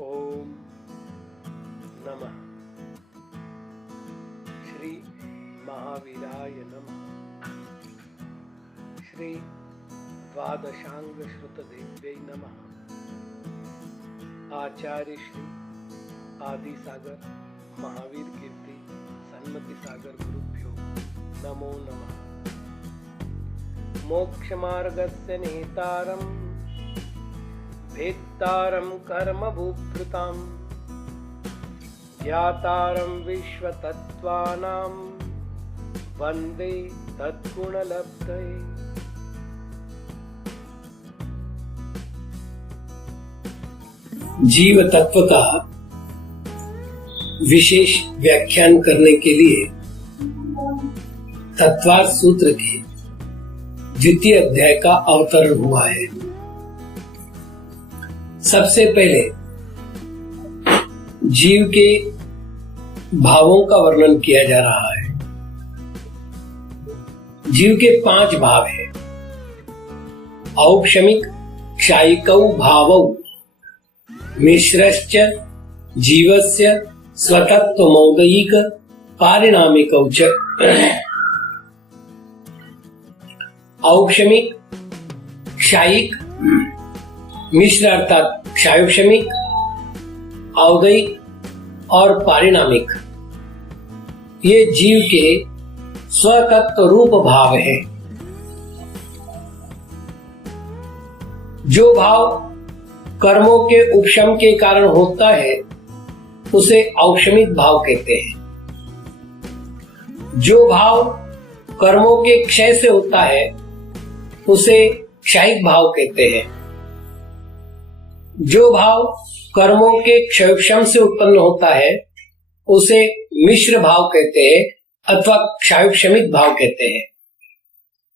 ओम नमः श्री महावीराय नमः। श्री द्वादशांग श्रुतदेव्यै नमः। आचार्य श्री आदि सागर महावीर कीर्ति सन्मति सागर गुरुभ्यो नमो नमः। मोक्ष मार्गस्य नेतारं भेत्तारं कर्म भूभृतां ज्ञातारं विश्वतत्त्वानां वन्दे तद्गुणलब्धये। जीव तत्व का विशेष व्याख्यान करने के लिए तत्वार्थ सूत्र के द्वितीय अध्याय का अवतरण हुआ है। सबसे पहले जीव के भावों का वर्णन किया जा रहा है। जीव के 5 भाव है। औक्षमिक क्षायिकौ भावौ मिश्रश्च जीवस्य स्वतत्वमौदयिक पारिणामिकौ च। औक्षमिक क्षायिक मिश्र अर्थात क्षायोक्षमिक औदयिक और पारिणामिक ये जीव के स्वतत्व रूप भाव है। जो भाव कर्मों के उपशम के कारण होता है उसे औक्षमिक भाव कहते हैं। जो भाव कर्मों के क्षय से होता है उसे क्षायिक भाव कहते हैं। जो भाव कर्मों के क्षयोक्षम से उत्पन्न होता है उसे मिश्र भाव कहते हैं अथवा क्षयोक्षमिक भाव कहते हैं।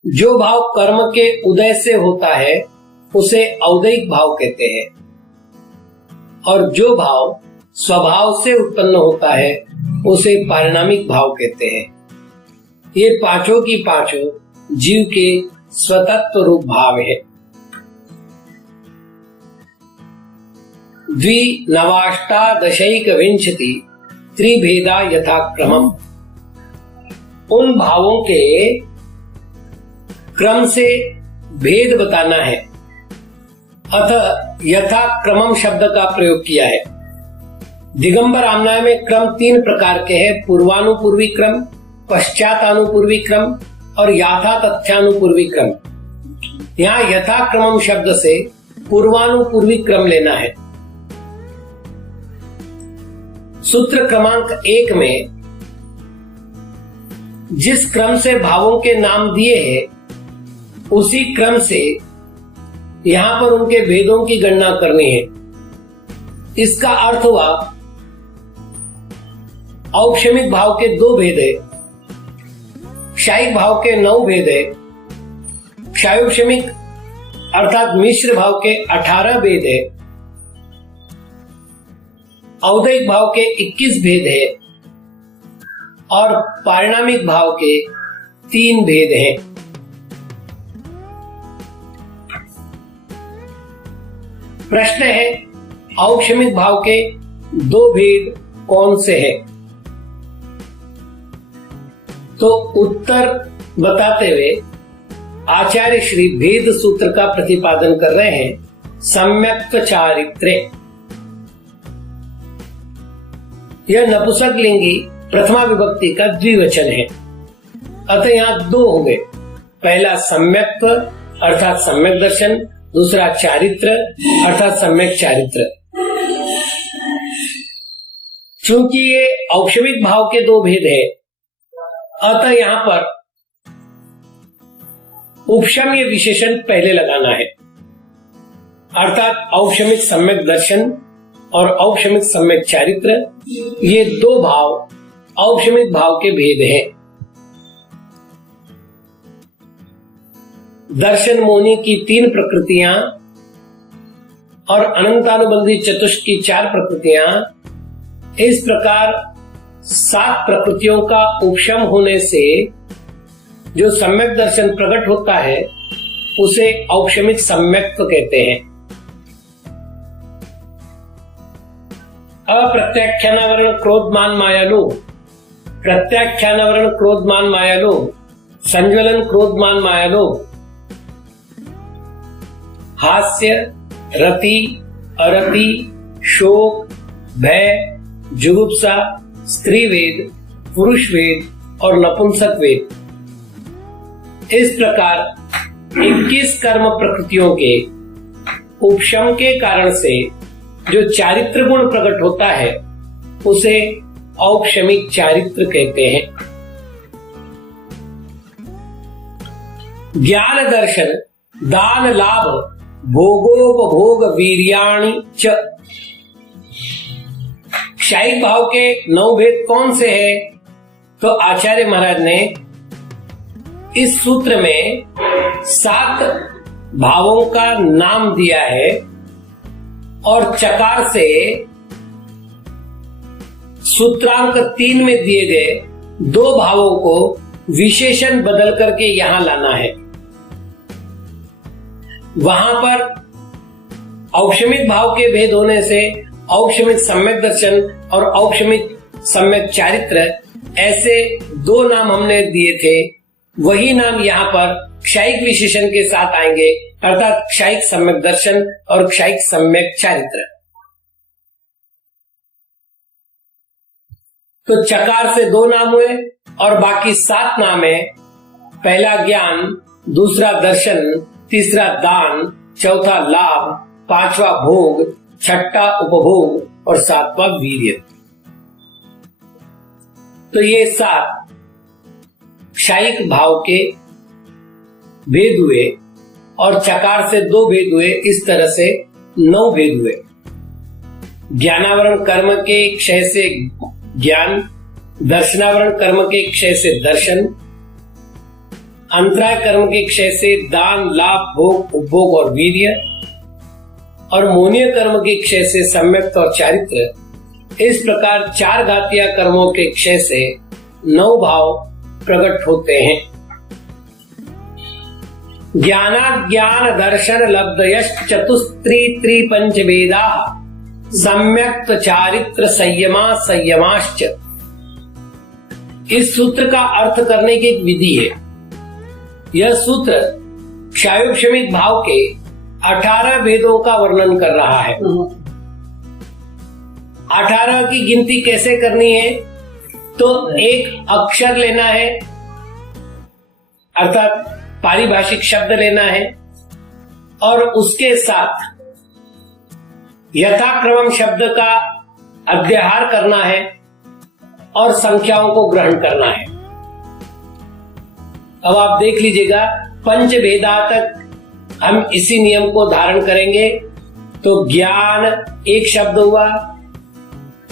जो भाव कर्म के उदय से होता है उसे औदयिक भाव कहते हैं और जो भाव स्वभाव से उत्पन्न होता है उसे पारिणामिक भाव कहते हैं। ये पांचों की पांचों जीव के स्वतत्व रूप भाव है। द्विनवाष्टादशैकविंशति त्रिभेदा यथाक्रमम्। उन भावों के क्रम से भेद बताना है अतः यथाक्रमम् शब्द का प्रयोग किया है। दिगंबर आमनाय में क्रम 3 प्रकार के हैं। पूर्वानुपूर्वी क्रम, पश्चातानुपूर्वी क्रम और याथा तथ्यानुपूर्वी क्रम। यहाँ यथाक्रमम् शब्द से पूर्वानुपूर्वी क्रम लेना है। सूत्र क्रमांक 1 में जिस क्रम से भावों के नाम दिए हैं उसी क्रम से यहां पर उनके भेदों की गणना करनी है। इसका अर्थ हुआ औक्षमिक भाव के 2 भेद है, क्षायिक भाव के 9 भेद है, क्षायोक्षमिक अर्थात मिश्र भाव के 18 भेद है, औदयिक भाव के 21 भेद है और पारिणामिक भाव के 3 भेद हैं। प्रश्न है औक्षमिक भाव के 2 भेद कौन से हैं? तो उत्तर बताते हुए आचार्य श्री भेद सूत्र का प्रतिपादन कर रहे हैं। सम्यक्त्व चारित्र्य, यह नपुंसकलिंगी प्रथमा विभक्ति का द्विवचन है अतः यहाँ 2 होंगे। पहला सम्यक्त्व अर्थात सम्यक दर्शन, दूसरा चारित्र अर्थात सम्यक चारित्र। चूंकि ये औक्षमिक भाव के 2 भेद है अतः यहाँ पर उपशम्य विशेषण पहले लगाना है अर्थात औक्षमिक सम्यक दर्शन और औक्षमिक सम्यक चारित्र, ये 2 भाव औक्षमिक भाव के भेद हैं। दर्शन मोनी की 3 प्रकृतियां और अनंतानुबंधी चतुष्क की 4 प्रकृतियां, इस प्रकार 7 प्रकृतियों का उपशम होने से जो सम्यक दर्शन प्रकट होता है उसे औक्षमिक सम्यक्त्व कहते हैं। अप्रत्याख्यानावरण क्रोधमान मायालोभ, प्रत्याख्यानावरण क्रोधमान मायालोभ, संज्वलन क्रोधमान मायालोभ, हास्य, रति, अरति, शोक, भय, जुगुप्सा, स्त्री वेद, पुरुष वेद और नपुंसक वेद। इस प्रकार 21 कर्म प्रकृतियों के उपशम के कारण से जो चारित्र गुण प्रकट होता है उसे औपशमिक चारित्र कहते हैं। ज्ञान दर्शन दान लाभ भोगोपभोग वीर्याणि च। क्षायिक भाव के 9 भेद कौन से हैं? तो आचार्य महाराज ने इस सूत्र में 7 भावों का नाम दिया है और चकार से सूत्रांक 3 में दिए गए 2 भावों को विशेषण बदल करके यहां लाना है। वहां पर औपशमिक भाव के भेद होने से औपशमिक सम्यक दर्शन और औपशमिक सम्यक चारित्र ऐसे 2 नाम हमने दिए थे, वही नाम यहाँ पर क्षायिक विशेषण के साथ आएंगे, अर्थात क्षायिक सम्यक दर्शन और क्षायिक सम्यक चारित्र। तो चकार से 2 नाम हुए और बाकी 7 नाम है। पहला ज्ञान, दूसरा दर्शन, तीसरा दान, चौथा लाभ, 5वां भोग, 6ठा उपभोग और 7वां वीर्य। तो ये 7 क्षायिक भाव के भेद हुए और चकार से 2 भेद हुए, इस तरह से 9 भेद हुए। ज्ञानावरण कर्म के क्षय से ज्ञान, दर्शनावरण कर्म के क्षय से दर्शन, अंतराय कर्म के क्षय से दान, लाभ, भोग, उपभोग और वीर्य, और मोनीय कर्म के क्षय से सम्यक्त और चारित्र। इस प्रकार 4 घातीय कर्मों के क्षय से 9 भाव प्रकट होते हैं। ज्ञान दर्शन लब्धयश्च चतुस्त्री पंचवेदा सम्यक्त चारित्र संयमा संयमाश्च। इस सूत्र का अर्थ करने की एक विधि है। यह सूत्र क्षायोपशमिक भाव के 18 भेदों का वर्णन कर रहा है। 18 की गिनती कैसे करनी है? तो एक अक्षर लेना है, अर्थात पारिभाषिक शब्द लेना है और उसके साथ यथाक्रम शब्द का अध्याहार करना है और संख्याओं को ग्रहण करना है। अब आप देख लीजिएगा, पंच भेदा तक हम इसी नियम को धारण करेंगे। तो ज्ञान एक शब्द हुआ,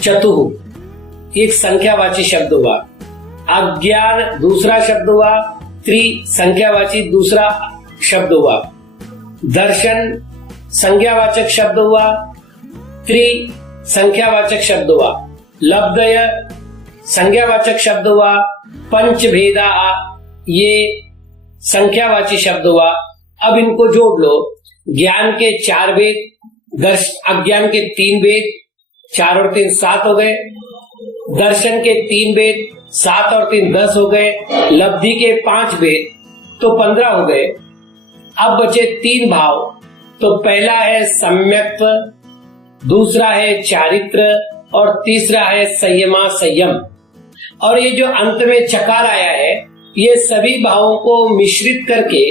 चतुः एक संख्यावाची शब्द हुआ, अज्ञान दूसरा शब्द हुआ, त्रि संख्यावाची दूसरा शब्द हुआ, दर्शन संज्ञावाचक शब्द हुआ, त्रि संख्यावाचक शब्द हुआ, लब्धय संज्ञावाचक शब्द हुआ, पंचभेदा ये संख्यावाची शब्द हुआ। अब इनको जोड़ लो, ज्ञान के 4 भेद, अज्ञान के 3 भेद, 4 और 3 7 हो गए, दर्शन के 3 भेद, 7 और 3 10 हो गए, लब्धि के 5 भेद तो 15 हो गए। अब बचे 3 भाव। तो पहला है सम्यक्त्व, दूसरा है चारित्र और तीसरा है संयमा संयम। और ये जो अंत में चकार आया है, ये सभी भावों को मिश्रित करके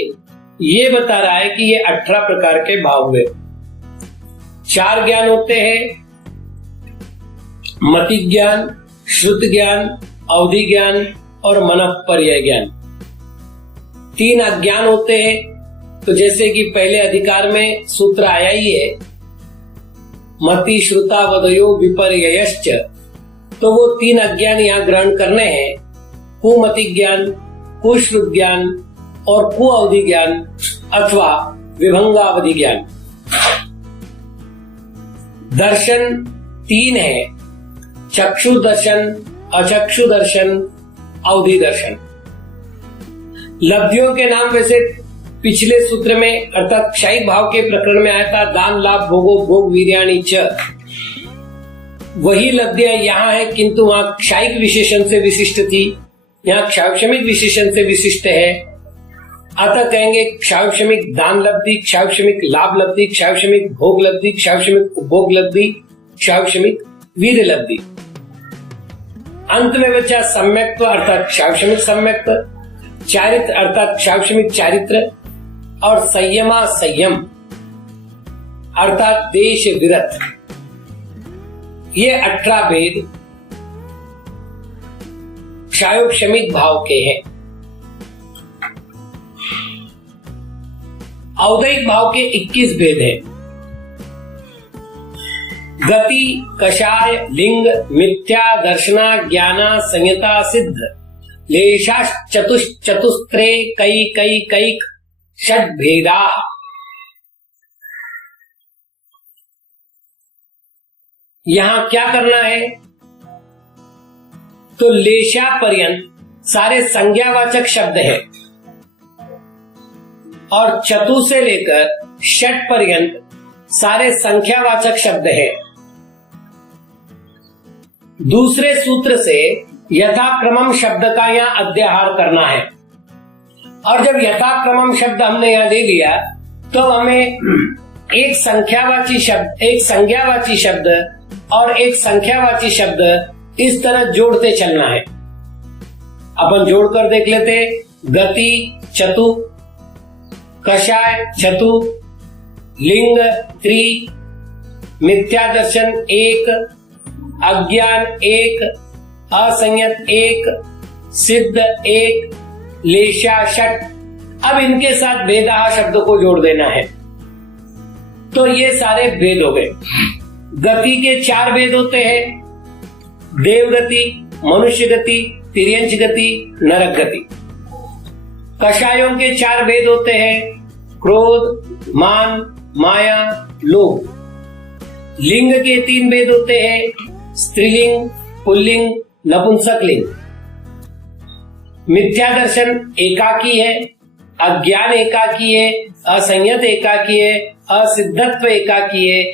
ये बता रहा है कि ये 18 प्रकार के भाव हुए। 4 ज्ञान होते हैं, मति ज्ञान, श्रुत ज्ञान, अवधि ज्ञान और मनःपर्यय ज्ञान। 3 अज्ञान होते हैं। तो जैसे कि पहले अधिकार में सूत्र आया ही है, मति श्रुता वदयो विपर्ययश्च, तो वो 3 अज्ञान यहाँ ग्रहण करने हैं, कुमति ज्ञान, कुश्रुत ज्ञान और कुअवधि ज्ञान अथवा विभंगावधि ज्ञान। दर्शन 3 है, चक्षु दर्शन, अचक्षु दर्शन, अवधि दर्शन। लब्धियों के नाम वैसे पिछले सूत्र में अर्थात क्षयिक भाव के प्रकरण में आया था, दान लाभ भोगो भोग वीर्याणि च। वही लब्धियां यहाँ है, किंतु वहां क्षायिक विशेषण से विशिष्ट थी, यहाँ क्षायुक्षमिक विशेषण से विशिष्ट है। अतः कहेंगे क्षायुक्षमिक दान लब्धि, क्षायुक्षमिक लाभ लब्धि, क्षायुक्षमिक भोग लब्धि, क्षायुक्षमिक उपभोग लब्धि, क्षायुक्षमिक वीर्य लब्धि। अंत में बचा सम्यक्त्व अर्थात क्षायुक्षमिक सम्यक्त्व, चारित्र अर्थात क्षायुक्षमिक चारित्र, और संयमा संयम अर्थात देश विरत। ये 18 भेद क्षायुक्षमिक भाव के हैं। औदैहिक भाव के 21 भेद हैं। गति, कषाय, लिंग, मिथ्या, दर्शना, ज्ञाना, संयता, सिद्ध, लेशा, चतुस्त्रे, कई कई कैक, षड भेदा। यहां क्या करना है? तो लेशा पर्यंत सारे संज्ञावाचक शब्द हैं और चतु से लेकर षट पर्यंत सारे संख्यावाचक शब्द हैं। दूसरे सूत्र से यथाक्रमम शब्द का यहां अध्याहार करना है, और जब यथाक्रमम शब्द हमने यहां ले लिया तो हमें एक संख्यावाची शब्द और एक संख्यावाची शब्द इस तरह जोड़ते चलना है। अपन जोड़कर देख लेते। गति चतु, कषाय चतु, लिंग त्रि, मिथ्या दर्शन एक, अज्ञान एक, असंयत एक, सिद्ध एक, लेशा षट। अब इनके साथ भेदा शब्द को जोड़ देना है। तो ये सारे भेद हो गए। गति के 4 भेद होते हैं, देवगति, मनुष्य गति, तिर्यंच गति, नरक गति। कषायों के 4 भेद होते हैं, क्रोध, मान, माया, लोभ। लिंग के 3 भेद होते हैं, स्त्रीलिंग, पुल्लिंग, नपुंसकलिंग। मिथ्या दर्शन एकाकी है, अज्ञान एकाकी है, असंयत एकाकी है, असिद्धत्व एकाकी है,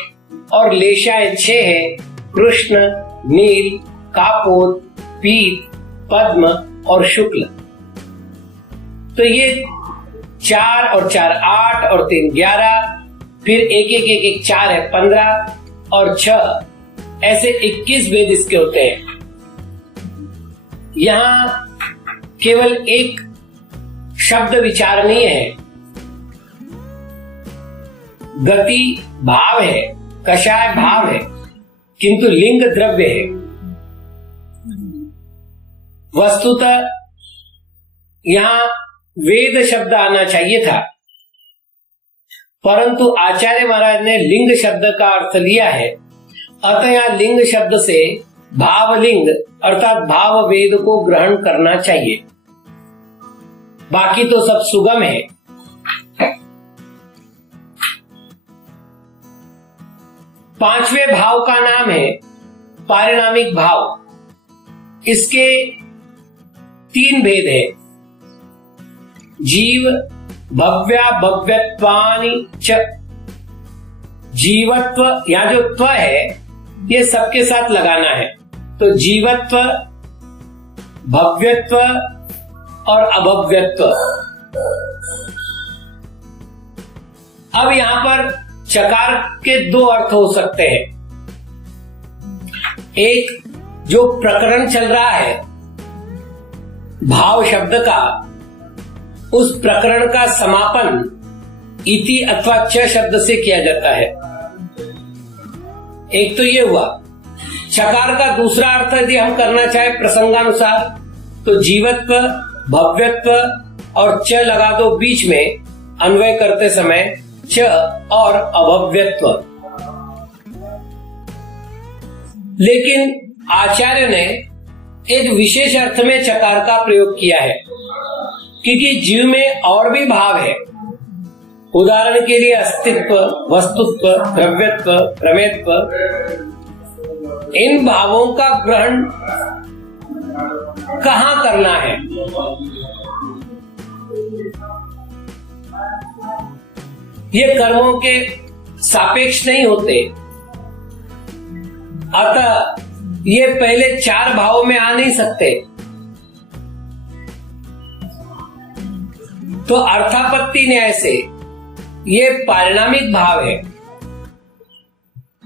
और लेशाएं 6 है, कृष्ण, नील, कापोद, पीत, पद्म और शुक्ल। तो ये 4 और 4 8 और 3 11, फिर एक 4 है 15 और 6, ऐसे 21 भेद इसके होते हैं। यहां केवल एक शब्द विचारणीय है। गति भाव है, कषाय भाव है, किंतु लिंग द्रव्य है। वस्तुतः यहां वेद शब्द आना चाहिए था, परंतु आचार्य महाराज ने लिंग शब्द का अर्थ लिया है। अतः यहां लिंग शब्द से भावलिंग अर्थात भाव वेद को ग्रहण करना चाहिए। बाकी तो सब सुगम है। पांचवें भाव का नाम है पारिणामिक भाव। इसके 3 भेद है, जीव, भव्या, भव्यत्वानि च। जीवत्व या जो त्व है ये सबके साथ लगाना है। तो जीवत्व, भव्यत्व और अभव्यत्व। अब यहां पर चकार के 2 अर्थ हो सकते हैं। एक, जो प्रकरण चल रहा है भाव शब्द का, उस प्रकरण का समापन इति अथवा च शब्द से किया जाता है। एक तो ये हुआ। चकार का दूसरा अर्थ यदि हम करना चाहे प्रसंगानुसार तो जीवत्व, भव्यत्व और च लगा दो बीच में अन्वय करते समय, च और अभव्यत्व। लेकिन आचार्य ने एक विशेष अर्थ में चकार का प्रयोग किया है, क्योंकि जीव में और भी भाव है। उदाहरण के लिए अस्तित्व, वस्तुत्व, द्रव्यत्व, प्रमेयत्व। इन भावों का ग्रहण कहां करना है? ये कर्मों के सापेक्ष नहीं होते। अतः ये पहले 4 भावों में आ नहीं सकते। तो अर्थापत्ति न्याय से ये पारिणामिक भाव है,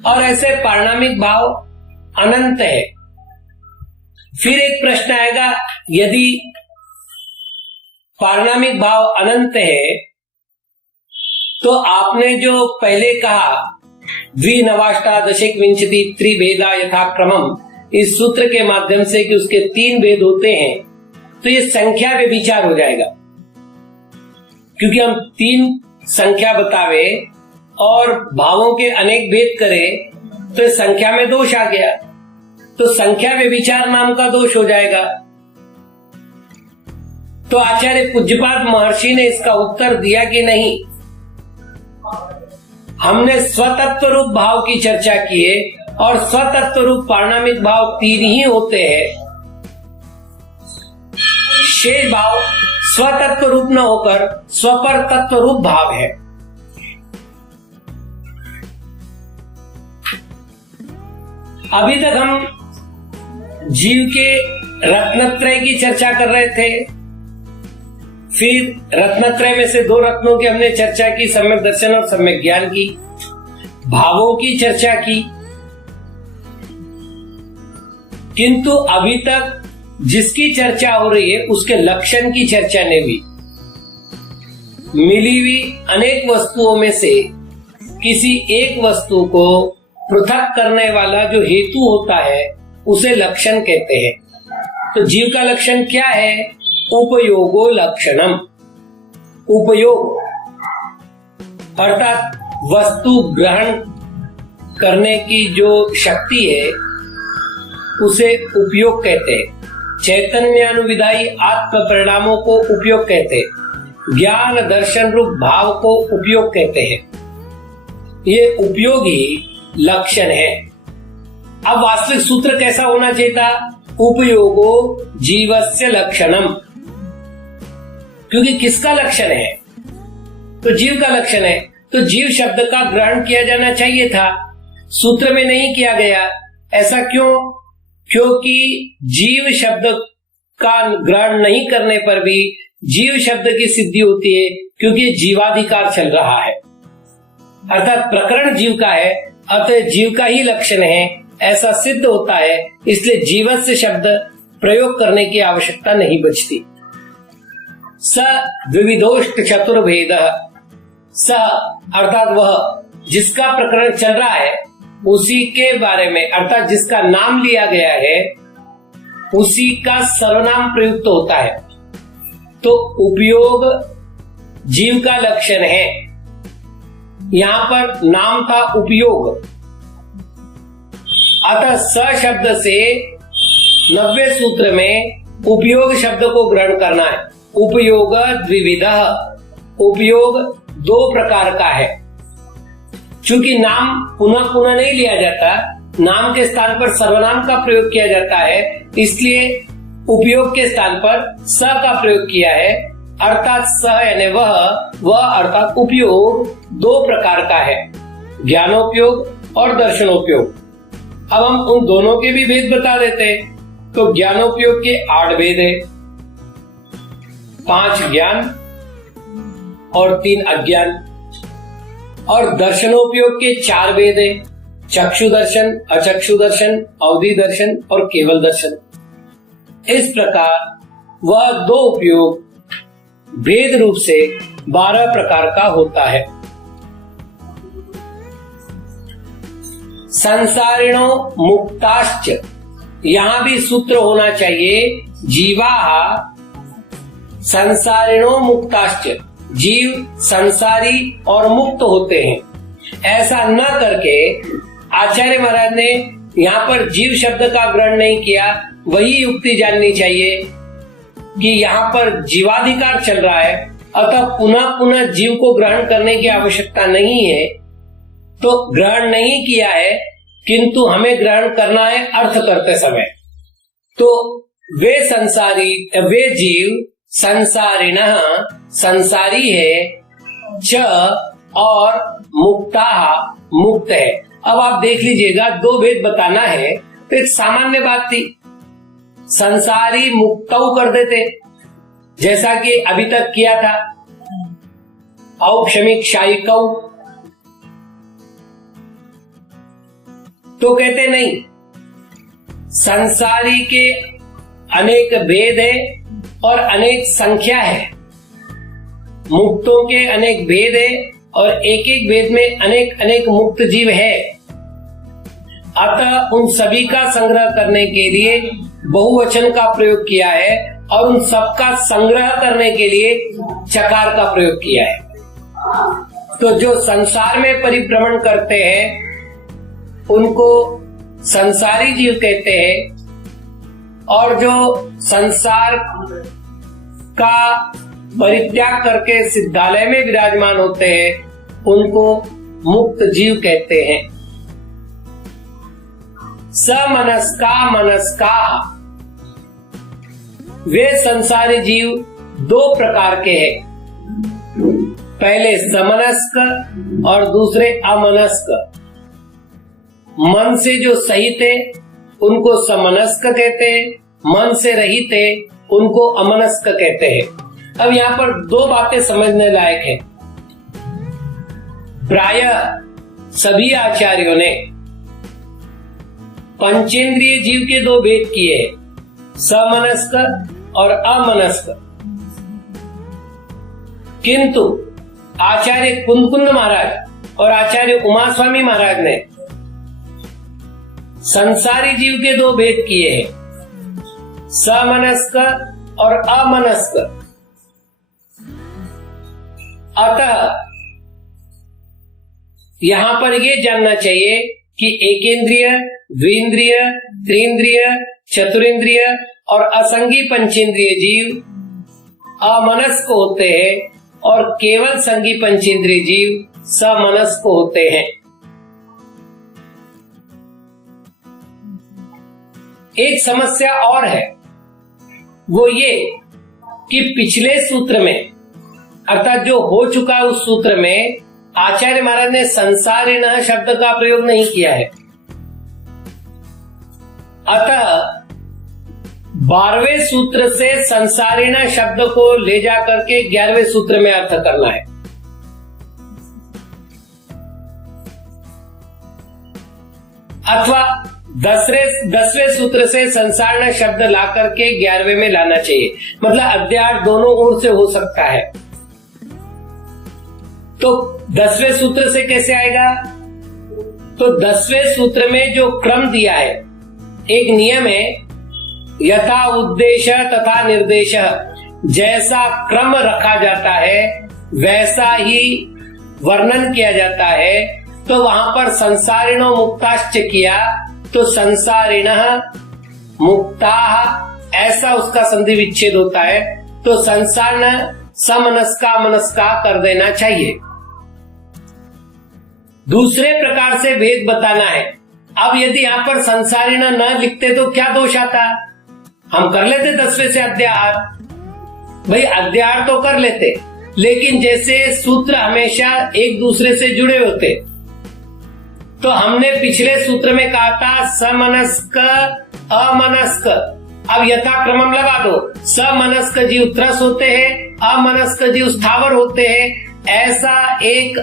और ऐसे पारिणामिक भाव अनंत है। फिर एक प्रश्न आएगा, यदि पारिणामिक भाव अनंत है तो आपने जो पहले कहा द्विनवाष्टादशिक विंशति त्रिभेदा यथाक्रमम, इस सूत्र के माध्यम से कि उसके 3 भेद होते हैं, तो ये संख्या पे विचार हो जाएगा। क्योंकि हम 3 संख्या बतावे और भावों के अनेक भेद करें तो संख्या में दोष आ गया, तो संख्या में विचार नाम का दोष हो जाएगा। तो आचार्य पूज्यपाद महर्षि ने इसका उत्तर दिया कि नहीं, हमने स्वतत्व रूप भाव की चर्चा किए और स्वतत्व रूप पारिणामिक भाव 3 ही होते हैं। शेष भाव स्वतत्व रूप न होकर स्वपर तत्व रूप भाव है। अभी तक हम जीव के रत्नत्रय की चर्चा कर रहे थे। फिर रत्नत्रय में से 2 रत्नों की हमने चर्चा की, सम्यक दर्शन और सम्यक ज्ञान की। भावों की चर्चा की, किंतु अभी तक जिसकी चर्चा हो रही है उसके लक्षण की चर्चा नहीं हुई। मिली हुई अनेक वस्तुओं में से किसी एक वस्तु को पृथक करने वाला जो हेतु होता है उसे लक्षण कहते हैं। तो जीव का लक्षण क्या है? उपयोगो लक्षणम। उपयोग अर्थात वस्तु ग्रहण करने की जो शक्ति है उसे उपयोग कहते हैं। चैतन्यानुविधायी आत्म परिणामों को उपयोग कहते हैं। ज्ञान दर्शन रूप भाव को उपयोग कहते हैं। ये उपयोगी लक्षण है। अब वास्तविक सूत्र कैसा होना चाहिए था? उपयोगो जीवस्य लक्षणम। क्योंकि किसका लक्षण है? तो जीव का लक्षण है, तो जीव शब्द का ग्रहण किया जाना चाहिए था, सूत्र में नहीं किया गया। ऐसा क्यों? क्योंकि जीव शब्द का ग्रहण नहीं करने पर भी जीव शब्द की सिद्धि होती है, क्योंकि जीवाधिकार चल रहा है, अर्थात प्रकरण जीव का है, अतः जीव का ही लक्षण है, ऐसा सिद्ध होता है। इसलिए जीवस्य शब्द प्रयोग करने की आवश्यकता नहीं बचती। स द्विविधोष्ट चतुर्भेद, स अर्थात वह जिसका प्रकरण चल रहा है उसी के बारे में, अर्थात जिसका नाम लिया गया है उसी का सर्वनाम प्रयुक्त होता है। तो उपयोग जीव का लक्षण है। यहां पर नाम था उपयोग, अतः स शब्द से 90वें सूत्र में उपयोग शब्द को ग्रहण करना है। उपयोग द्विविधः, उपयोग 2 प्रकार का है। चूंकि नाम पुनः पुनः नहीं लिया जाता, नाम के स्थान पर सर्वनाम का प्रयोग किया जाता है, इसलिए उपयोग के स्थान पर स का प्रयोग किया है। अर्थात स यानी वह अर्थात उपयोग 2 प्रकार का है, ज्ञानोपयोग और दर्शनोपयोग। अब हम उन दोनों के भी भेद बता देते हैं। तो ज्ञानोपयोग के 8 भेद है, 5 ज्ञान और 3 अज्ञान। और दर्शनोपयोग के 4 भेद है, चक्षु दर्शन, अचक्षु दर्शन, अवधि दर्शन और केवल दर्शन। इस प्रकार वह 2 उपयोग भेद रूप से 12 प्रकार का होता है। संसारिणो मुक्ताश्च, यहां भी सूत्र होना चाहिए जीवा संसारिणो मुक्ताश्च, जीव संसारी और मुक्त होते हैं। ऐसा न करके आचार्य महाराज ने यहाँ पर जीव शब्द का ग्रहण नहीं किया। वही युक्ति जाननी चाहिए कि यहाँ पर जीवाधिकार चल रहा है, अतः पुनः पुनः जीव को ग्रहण करने की आवश्यकता नहीं है, तो ग्रहण नहीं किया है, किंतु हमें ग्रहण करना है अर्थ करते समय। तो वे जीव संसारिणः संसारी है, च और मुक्ता मुक्त है। अब आप देख लीजिएगा, दो भेद बताना है तो एक सामान्य बात थी, संसारी मुक्तौ कर देते, जैसा कि अभी तक किया था, औपशमिक शायिकौ। तो कहते नहीं, संसारी के अनेक भेद है और अनेक संख्या है, मुक्तों के अनेक भेद है और एक एक भेद में अनेक अनेक मुक्त जीव है। अतः उन सभी का संग्रह करने के लिए बहुवचन का प्रयोग किया है और उन सब का संग्रह करने के लिए चकार का प्रयोग किया है। तो जो संसार में परिभ्रमण करते हैं उनको संसारी जीव कहते हैं, और जो संसार का परित्याग करके सिद्धालय में विराजमान होते हैं उनको मुक्त जीव कहते हैं। समनस्का मनस्का, वे संसारी जीव दो प्रकार के हैं, पहले समनस्क और दूसरे अमनस्क। मन से जो सहित है उनको समनस्क कहते हैं, मन से रहित है उनको अमनस्क कहते हैं। अब यहाँ पर दो बातें समझने लायक है। प्रायः सभी आचार्यों ने पंचेंद्रिय जीव के दो भेद किए हैं, समनस्क और अमनस्क, किंतु आचार्य कुंदकुंद महाराज और आचार्य उमा स्वामी महाराज ने संसारी जीव के दो भेद किए हैं, समनस्क और अमनस्क। अतः यहां पर यह जानना चाहिए कि एकेंद्रिय, द्विंद्रिय, त्रिंद्रिय, चतुरेंद्रिय और असंगी पंचेंद्रिय जीव अमनस्क होते हैं और केवल संगी पंचेंद्रिय जीव समनस्क होते हैं। एक समस्या और है, वो ये कि पिछले सूत्र में, अर्थात जो हो चुका है उस सूत्र में आचार्य महाराज ने संसारिणः शब्द का प्रयोग नहीं किया है। अतः 12वें सूत्र से संसारिणः शब्द को ले जाकर के 11वें सूत्र में अर्थ करना है। अथवा 10वें सूत्र से संसारिणः शब्द ला करके 11वें में लाना चाहिए, मतलब अध्याय दोनों ओर से हो सकता है। तो 10वें सूत्र से कैसे आएगा? तो 10वें सूत्र में जो क्रम दिया है, एक नियम है, यथा उद्देश्य तथा निर्देश, जैसा क्रम रखा जाता है वैसा ही वर्णन किया जाता है। तो वहां पर संसारिणो मुक्ताश्च किया तो संसारिणः मुक्ताः ऐसा उसका संधि विच्छेद होता है, तो संसारिणः समनस्का मनस्का कर देना चाहिए। दूसरे प्रकार से भेद बताना है। अब यदि यहाँ पर संसारिणः न लिखते तो क्या दोष आता? हम कर लेते 10वें से अध्याय, भाई अध्याय तो कर लेते, लेकिन जैसे सूत्र हमेशा एक दूसरे से जुड़े होते, तो हमने पिछले सूत्र में कहा था समनस्क अमनस्क। अब यथाक्रम लगा दो, समनस्क जीव त्रस होते हैं, अमनस्क जीव स्थावर होते हैं, ऐसा एक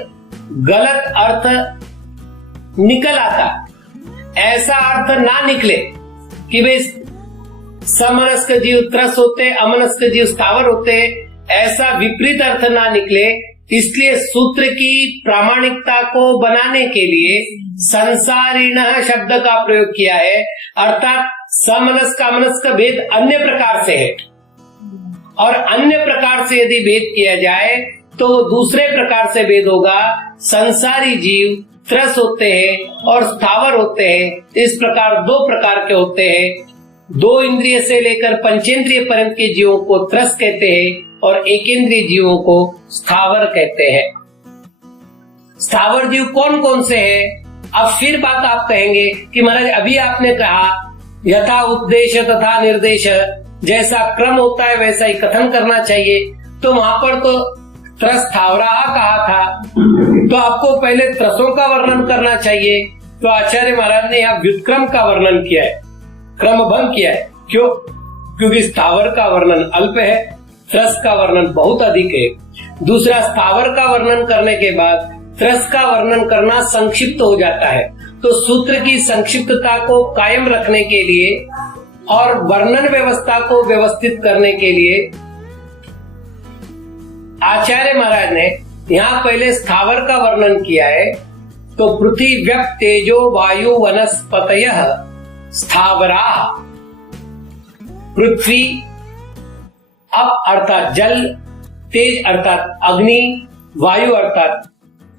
गलत अर्थ निकल आता। ऐसा अर्थ ना निकले कि भाई समनस्क जीव त्रस होते, अमनस्क जीव स्थावर होते, ऐसा विपरीत अर्थ ना निकले, इसलिए सूत्र की प्रामाणिकता को बनाने के लिए संसारिणः शब्द का प्रयोग किया है। अर्थात समनस्क अमनस्क भेद अन्य प्रकार से है, और अन्य प्रकार से यदि भेद किया जाए तो दूसरे प्रकार से भेद होगा। संसारी जीव त्रस होते हैं और स्थावर होते हैं। इस प्रकार दो प्रकार के होते हैं। दो इंद्रिय से लेकर पंचेंद्रिय पर्यंत के जीवों को त्रस कहते हैं और एकेंद्रिय जीवों को स्थावर कहते हैं। स्थावर जीव कौन कौन से हैं? अब फिर बात आप कहेंगे कि महाराज अभी आपने कहा यथा उद्देश्य तथा निर्देश, जैसा क्रम होता है वैसा ही कथन करना चाहिए। तो वहां पर तो त्रस स्थावरा कहा था, तो आपको पहले त्रसों का वर्णन करना चाहिए, तो आचार्य महाराज ने यहाँ व्युत्क्रम का वर्णन किया है, क्रमभंग किया है। क्यों? क्योंकि स्थावर का वर्णन अल्प है, त्रस का वर्णन बहुत अधिक है। दूसरा, स्थावर का वर्णन करने के बाद त्रस का वर्णन करना संक्षिप्त हो जाता है। तो सूत्र की संक्षिप्तता को कायम रखने के लिए और वर्णन व्यवस्था को व्यवस्थित करने के लिए आचार्य महाराज ने यहाँ पहले स्थावर का वर्णन किया है। तो पृथ्वी, व्यप, तेजो, वायु, वनस्पतयः स्थावराः। पृथ्वी, अप अर्थात जल, तेज अर्थात अग्नि, वायु अर्थात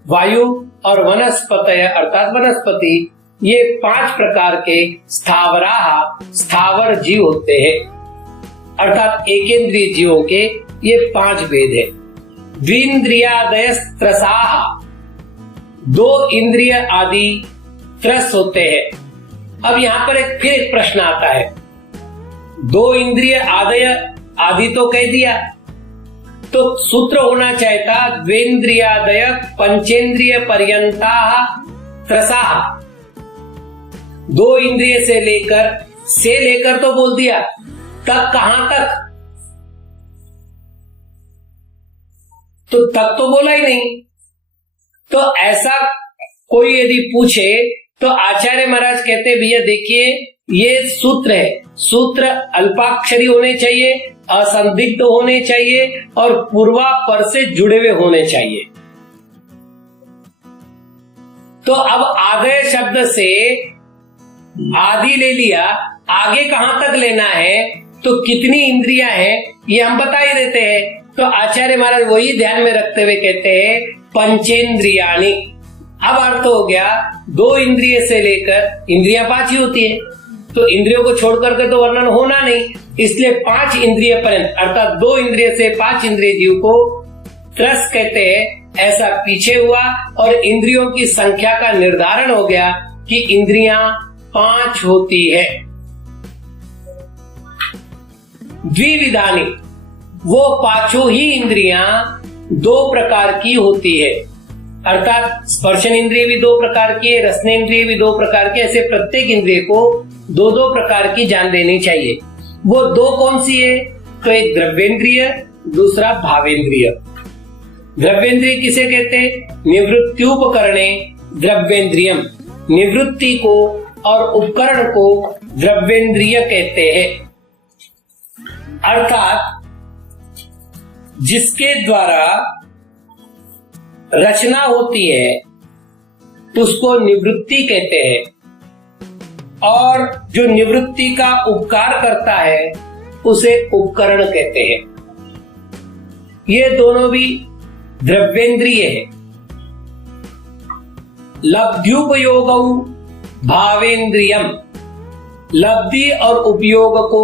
वायु और वनस्पतय अर्थात वनस्पति, ये 5 प्रकार के स्थावराः स्थावर जीव होते हैं। अर्थात एकेंद्रिय जीवों के ये 5 भेद है। द्विंद्रियादयस्त्रसाः, 2 इंद्रिय आदि त्रस होते हैं। अब यहाँ पर फिर एक प्रश्न आता है, 2 इंद्रिय आदय आदि तो कह दिया, तो सूत्र होना चाहिए था द्वेन्द्रियादय पंचेंद्रिय पर्यंता त्रसाः। 2 इंद्रिय से लेकर तो बोल दिया, तक कहां तक? तो तक तो बोला ही नहीं। तो ऐसा कोई यदि पूछे तो आचार्य महाराज कहते भैया देखिए, ये सूत्र है, सूत्र अल्पाक्षरी होने चाहिए, असंदिग्ध होने चाहिए और पूर्वापर से जुड़े हुए होने चाहिए। तो अब आदय शब्द से आदि ले लिया, आगे कहां तक लेना है, तो कितनी इंद्रियां हैं ये हम बता ही देते हैं। तो आचार्य महाराज वही ध्यान में रखते हुए कहते हैं पंचेंद्रियाणि। अब अर्थ हो गया 2 इंद्रिय से लेकर, इंद्रियां 5 ही होती है, तो इंद्रियों को छोड़ करके तो वर्णन होना नहीं, इसलिए 5 इंद्रिय पर्यंत अर्थात 2 इंद्रिय से 5 इंद्रिय जीव को त्रस कहते हैं। ऐसा पीछे हुआ और इंद्रियों की संख्या का निर्धारण हो गया कि इंद्रियां 5 होती है। द्विविधानि, वो 5 ही इंद्रियां 2 प्रकार की होती है। अर्थात स्पर्शन इंद्रिय भी 2 प्रकार की है, रसनेन्द्रिय भी 2 प्रकार की, ऐसे प्रत्येक इंद्रिय को 2-2 प्रकार की जान देनी चाहिए। वो 2 कौन सी है? तो एक द्रव्येंद्रिय, दूसरा भावेंद्रिय। द्रव्येंद्रिय किसे कहते हैं? निवृत्त्युपकरणे द्रव्येंद्रियम, निवृत्ति को और उपकरण को द्रव्येंद्रिय कहते हैं। अर्थात जिसके द्वारा रचना होती है उसको निवृत्ति कहते हैं, और जो निवृत्ति का उपकार करता है उसे उपकरण कहते हैं। ये दोनों भी द्रव्येंद्रिय है। लब्ध्युपयोगौ भावेंद्रियम, लब्धि और उपयोग को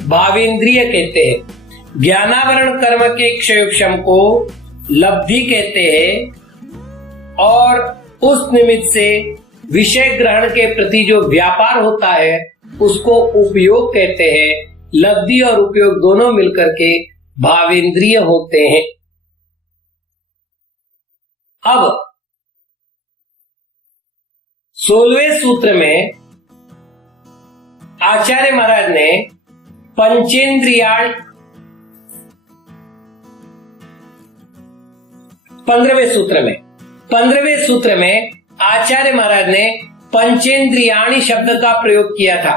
भावेंद्रिय कहते हैं। ज्ञानावरण कर्म के क्षयोक्षम को लब्धि कहते हैं, और उस निमित्त से विषय ग्रहण के प्रति जो व्यापार होता है उसको उपयोग कहते हैं। लब्धि और उपयोग दोनों मिलकर के भावेंद्रिय होते हैं। अब 16वें सूत्र में आचार्य महाराज ने पंचेंद्रियाण 15वें सूत्र में आचार्य महाराज ने पंचेंद्रियाणी शब्द का प्रयोग किया था।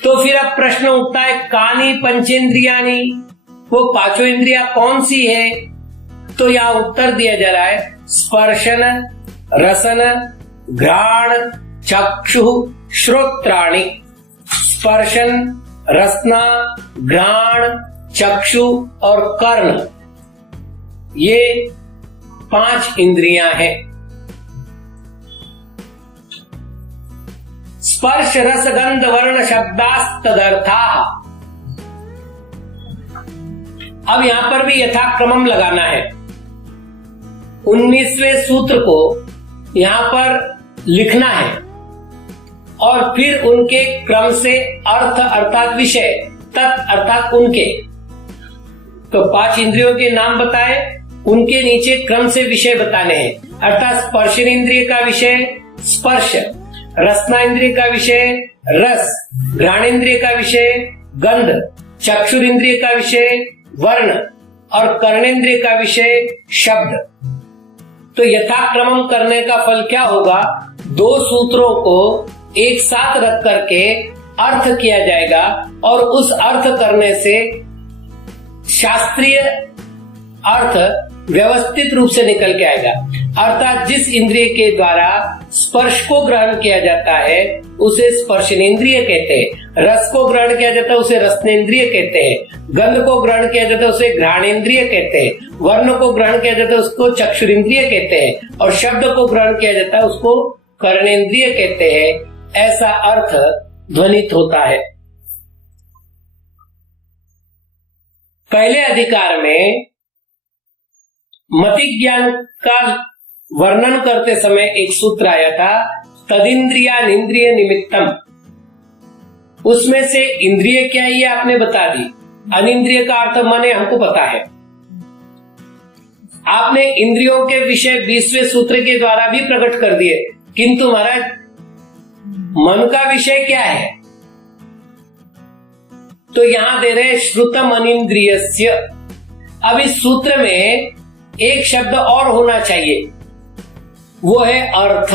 तो फिर अब प्रश्न उठता है, कानी पंचेंद्रियाणी, वो 5 इंद्रियां कौन सी है? तो यहां उत्तर दिया जा रहा है, स्पर्शन, रसन, घ्राण, चक्षु, श्रोत्राणि। स्पर्शन, रसना, घ्राण, चक्षु और कर्ण, ये 5 इंद्रियां हैं। स्पर्श रस गंध वर्ण शब्दास्तदर्था। अब यहां पर भी यथाक्रमम लगाना है। 19वें सूत्र को यहां पर लिखना है और फिर उनके क्रम से अर्थ अर्थात विषय, तत् अर्थात उनके। तो 5 इंद्रियों के नाम बताए, उनके नीचे क्रम से विषय बताने हैं। अर्थात स्पर्शन इंद्रिय का विषय स्पर्श, रसनाइंद्रिय का विषय रस, घ्राणेन्द्रिय का विषय गंध, चक्षुरेंद्रिय का विषय वर्ण और कर्णेंद्रिय का विषय शब्द। तो यथाक्रमम करने का फल क्या होगा? दो सूत्रों को एक साथ रख करके अर्थ किया जाएगा और उस अर्थ करने से शास्त्रीय अर्थ व्यवस्थित रूप से निकल के आएगा। अर्थात जिस इंद्रिय के द्वारा स्पर्श को ग्रहण किया जाता है उसे स्पर्शनेन्द्रिय कहते हैं, रस को ग्रहण किया जाता है उसे रसनेन्द्रिय कहते हैं, गंध को ग्रहण किया जाता है उसे घ्राणेन्द्रिय कहते हैं, वर्ण को ग्रहण किया जाता है उसको चक्षुरेंद्रिय कहते हैं और शब्द को ग्रहण किया जाता है उसको कर्णेन्द्रिय कहते हैं। ऐसा अर्थ ध्वनित होता है। पहले अधिकार में मति ज्ञान का वर्णन करते समय एक सूत्र आया था, तदिंद्रियानिंद्रिय निमित्तम। उसमें से इंद्रिय क्या है ये आपने बता दी, अनिंद्रिय का अर्थ माने हमको पता है। आपने इंद्रियों के विषय 20वें सूत्र के द्वारा भी प्रकट कर दिए, किंतु महाराज मन का विषय क्या है? तो यहां दे रहे श्रुतम अनिंद्रियस्य। अब इस सूत्र में एक शब्द और होना चाहिए, वो है अर्थ,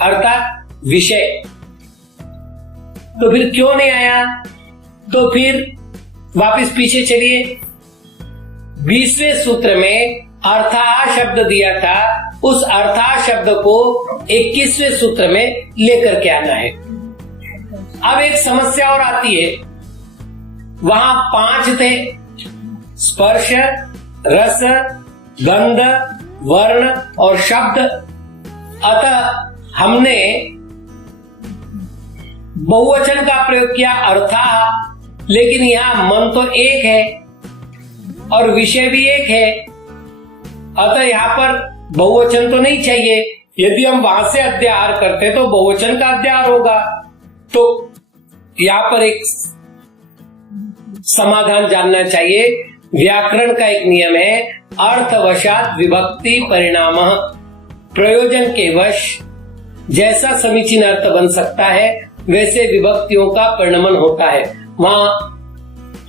अर्थात विषय। तो फिर क्यों नहीं आया? तो फिर वापस पीछे चलिए, 20वें सूत्र में अर्थाह शब्द दिया था, उस अर्थाह शब्द को 21वें सूत्र में लेकर के आना है। अब एक समस्या और आती है, वहां 5 थे, स्पर्श, रस, गंध, वर्ण और शब्द। अतः हमने बहुवचन का प्रयोग किया अर्थाह, लेकिन यहां मन तो एक है और विषय भी एक है, अतः यहां पर बहुवचन तो नहीं चाहिए। यदि हम वहां से अध्याहार करते तो बहुवचन का अध्याहार होगा। तो यहां पर एक समाधान जानना चाहिए। व्याकरण का एक नियम है, अर्थवशात विभक्ति परिणाम। प्रयोजन के वश जैसा समीचीन अर्थ बन सकता है वैसे विभक्तियों का परिणमन होता है। वहां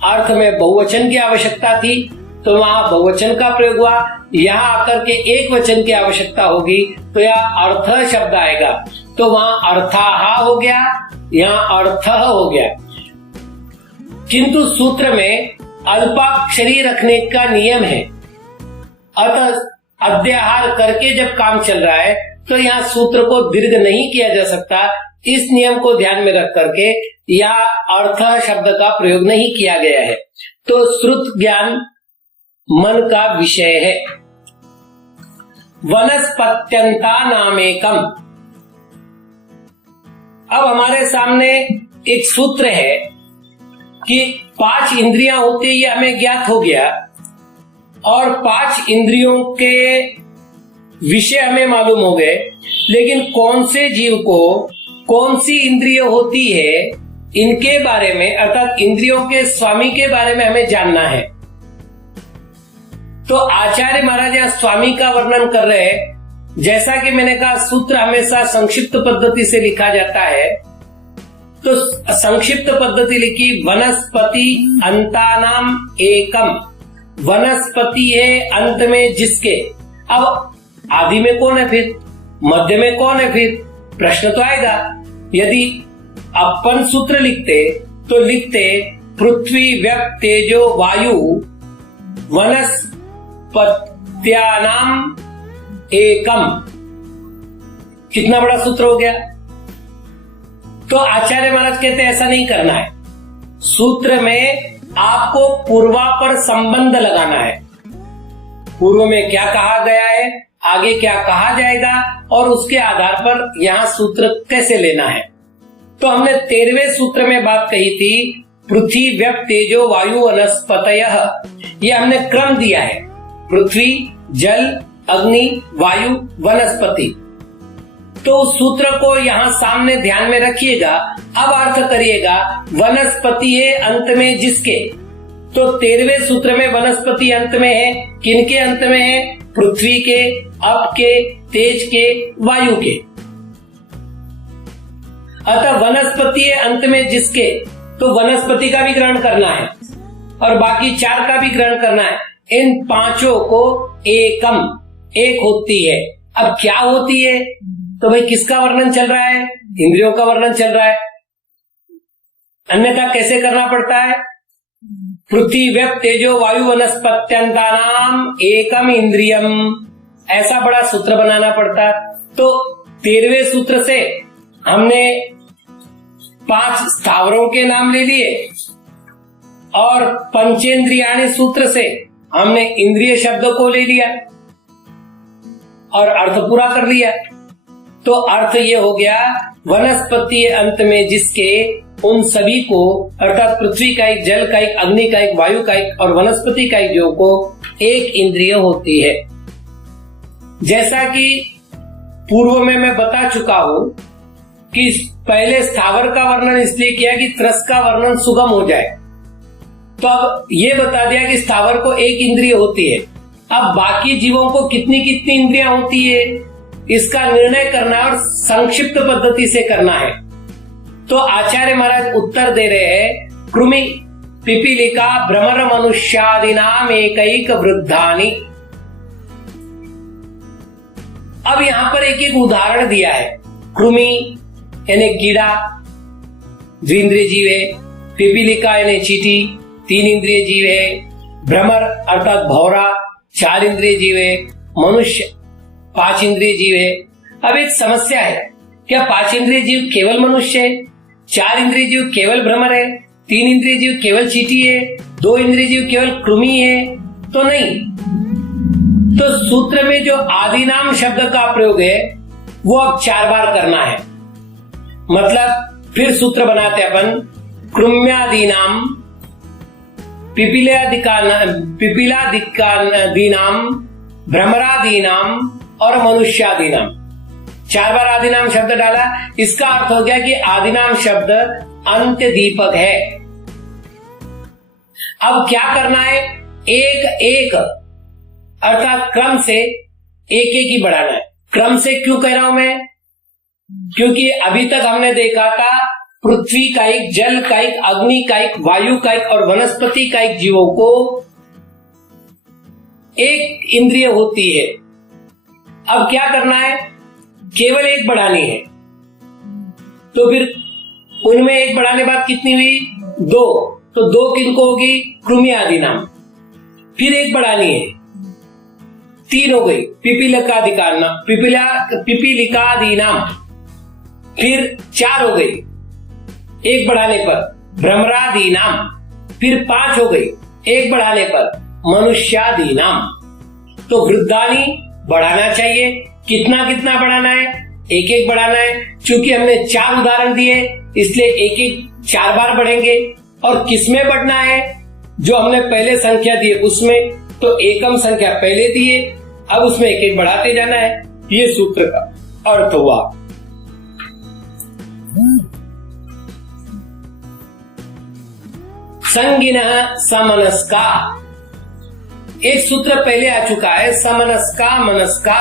अर्थ में बहुवचन की आवश्यकता थी तो वहां बहुवचन का प्रयोग हुआ, यहां आकर के एक वचन की आवश्यकता होगी तो यह अर्थ शब्द आएगा। तो वहां अर्थाहा हो गया, यहां अर्थ हो गया। किंतु सूत्र में अल्पाक्षरी रखने का नियम है, अतः अध्याहार करके जब काम चल रहा है तो यहाँ सूत्र को दीर्घ नहीं किया जा सकता। इस नियम को ध्यान में रख करके यहाँ अर्थ शब्द का प्रयोग नहीं किया गया है। तो श्रुत ज्ञान मन का विषय है। वनस्पत्यंता नामेकम। अब हमारे सामने एक सूत्र है कि 5 इंद्रियां होती है, ये हमें ज्ञात हो गया, और 5 इंद्रियों के विषय हमें मालूम हो गए, लेकिन कौन से जीव को कौन सी इंद्रिय होती है इनके बारे में, अर्थात इंद्रियों के स्वामी के बारे में हमें जानना है। तो आचार्य महाराज यहाँ स्वामी का वर्णन कर रहे हैं। जैसा कि मैंने कहा, सूत्र हमेशा संक्षिप्त पद्धति से लिखा जाता है, तो संक्षिप्त पद्धति लिखी, वनस्पति अंतानाम एकम। वनस्पति है अंत में जिसके। अब आदि में कौन है, फिर मध्य में कौन है, फिर प्रश्न तो आएगा। यदि अपन सूत्र लिखते तो लिखते पृथ्वी व्यप तेजो वायु वनस्पत्यानाम एकम। कितना बड़ा सूत्र हो गया। तो आचार्य महाराज कहते हैं ऐसा नहीं करना है। सूत्र में आपको पूर्वापर संबंध लगाना है। पूर्व में क्या कहा गया है, आगे क्या कहा जाएगा, और उसके आधार पर यहाँ सूत्र कैसे लेना है। तो हमने 13वें सूत्र में बात कही थी, पृथ्वी व्यप तेजो वायु वनस्पतयः। ये हमने क्रम दिया है, पृथ्वी, जल, अग्नि, वायु, वनस्पति। तो उस सूत्र को यहाँ सामने ध्यान में रखिएगा। अब अर्थ करिएगा, वनस्पति है अंत में जिसके। तो 13वें सूत्र में वनस्पति अंत में है, किनके अंत में है, पृथ्वी के, अप के, तेज के, वायु के। अतः वनस्पति है अंत में जिसके, तो वनस्पति का भी ग्रहण करना है और बाकी 4 का भी ग्रहण करना है। इन 5 को एकम, एक होती है। अब क्या होती है, तो भाई किसका वर्णन चल रहा है, इंद्रियों का वर्णन चल रहा है, अन्यथा कैसे करना पड़ता है। पृथ्वी व्यप तेजो वायु वनस्पत्यंतानाम एकम इंद्रियम, ऐसा बड़ा सूत्र बनाना पड़ता है। तो 13वें सूत्र से हमने 5 स्थावरों के नाम ले लिए और पंचेंद्रियाणि सूत्र से हमने इंद्रिय शब्द को ले लिया और अर्थ पूरा कर लिया। तो अर्थ ये हो गया, वनस्पति अंत में जिसके, उन सभी को, अर्थात पृथ्वी का एक, जल का एक, अग्नि का एक, वायु का एक और वनस्पति का एक जीव को एक इंद्रिय होती है। जैसा कि पूर्व में मैं बता चुका हूं कि पहले स्थावर का वर्णन इसलिए किया कि त्रस का वर्णन सुगम हो जाए, तो अब ये बता दिया कि स्थावर को एक इंद्रिय होती है। अब बाकी जीवों को कितनी कितनी इंद्रियां होती है, इसका निर्णय करना और संक्षिप्त पद्धति से करना है। तो आचार्य महाराज उत्तर दे रहे हैं, कृमि पिपीलिका भ्रमर मनुष्यादिनाम एकैक वृद्धानि। अब यहां पर एक एक उदाहरण दिया है। कृमि यानी कीड़ा, द्विंद्रिय जीव है। पिपीलिका यानी चींटी, 3 इंद्रिय जीव है। भ्रमर अर्थात भौरा, 4 इंद्रिय जीव है। मनुष्य 5 इंद्रिय जीव है। अब एक समस्या है, क्या 5 इंद्रिय जीव केवल मनुष्य है, 4 इंद्रिय जीव केवल भ्रमर है, 3 इंद्रिय जीव केवल चींटी है, 2 इंद्रिय जीव केवल कृमि है? तो नहीं। तो सूत्र में जो आदिनाम शब्द का प्रयोग है वो अब 4 बार करना है। मतलब फिर सूत्र बनाते अपन, कृम्यादीनाम, पिपीलादीनाम, भ्रमरादीनाम और मनुष्यादीनाम। 4 बार आदिनाम शब्द डाला। इसका अर्थ हो गया कि आदिनाम शब्द अंत्य दीपक है। अब क्या करना है, एक एक अर्थात क्रम से एक एक ही बढ़ाना है। क्रम से क्यों कह रहा हूं मैं, क्योंकि अभी तक हमने देखा था पृथ्वी का एक, जल का एक, अग्नि का एक, वायु का एक और वनस्पति का एक जीवों को एक इंद्रिय होती है। अब क्या करना है, केवल एक बढ़ानी है। तो फिर उनमें एक बढ़ाने बाद कितनी हुई, 2। तो 2 किनको होगी, कृमि आदि नाम। फिर एक बढ़ानी है, 3 हो गई, पिपीलिकादि नाम। फिर 4 हो गई, एक बढ़ाने पर भ्रमरादि नाम। फिर 5 हो गई, एक बढ़ाने पर मनुष्यादि नाम। तो वृद्धानी बढ़ाना चाहिए। कितना कितना बढ़ाना है, एक एक बढ़ाना है। चूंकि हमने 4 उदाहरण दिए इसलिए एक एक 4 बार बढ़ेंगे। और किसमें बढ़ना है, जो हमने पहले संख्या दी उसमें। तो एकम संख्या पहले दिए, अब उसमें एक एक बढ़ाते जाना है। ये सूत्र का अर्थ हुआ। संगिनः समनस्का, एक सूत्र पहले आ चुका है, समनस्का मनस्का।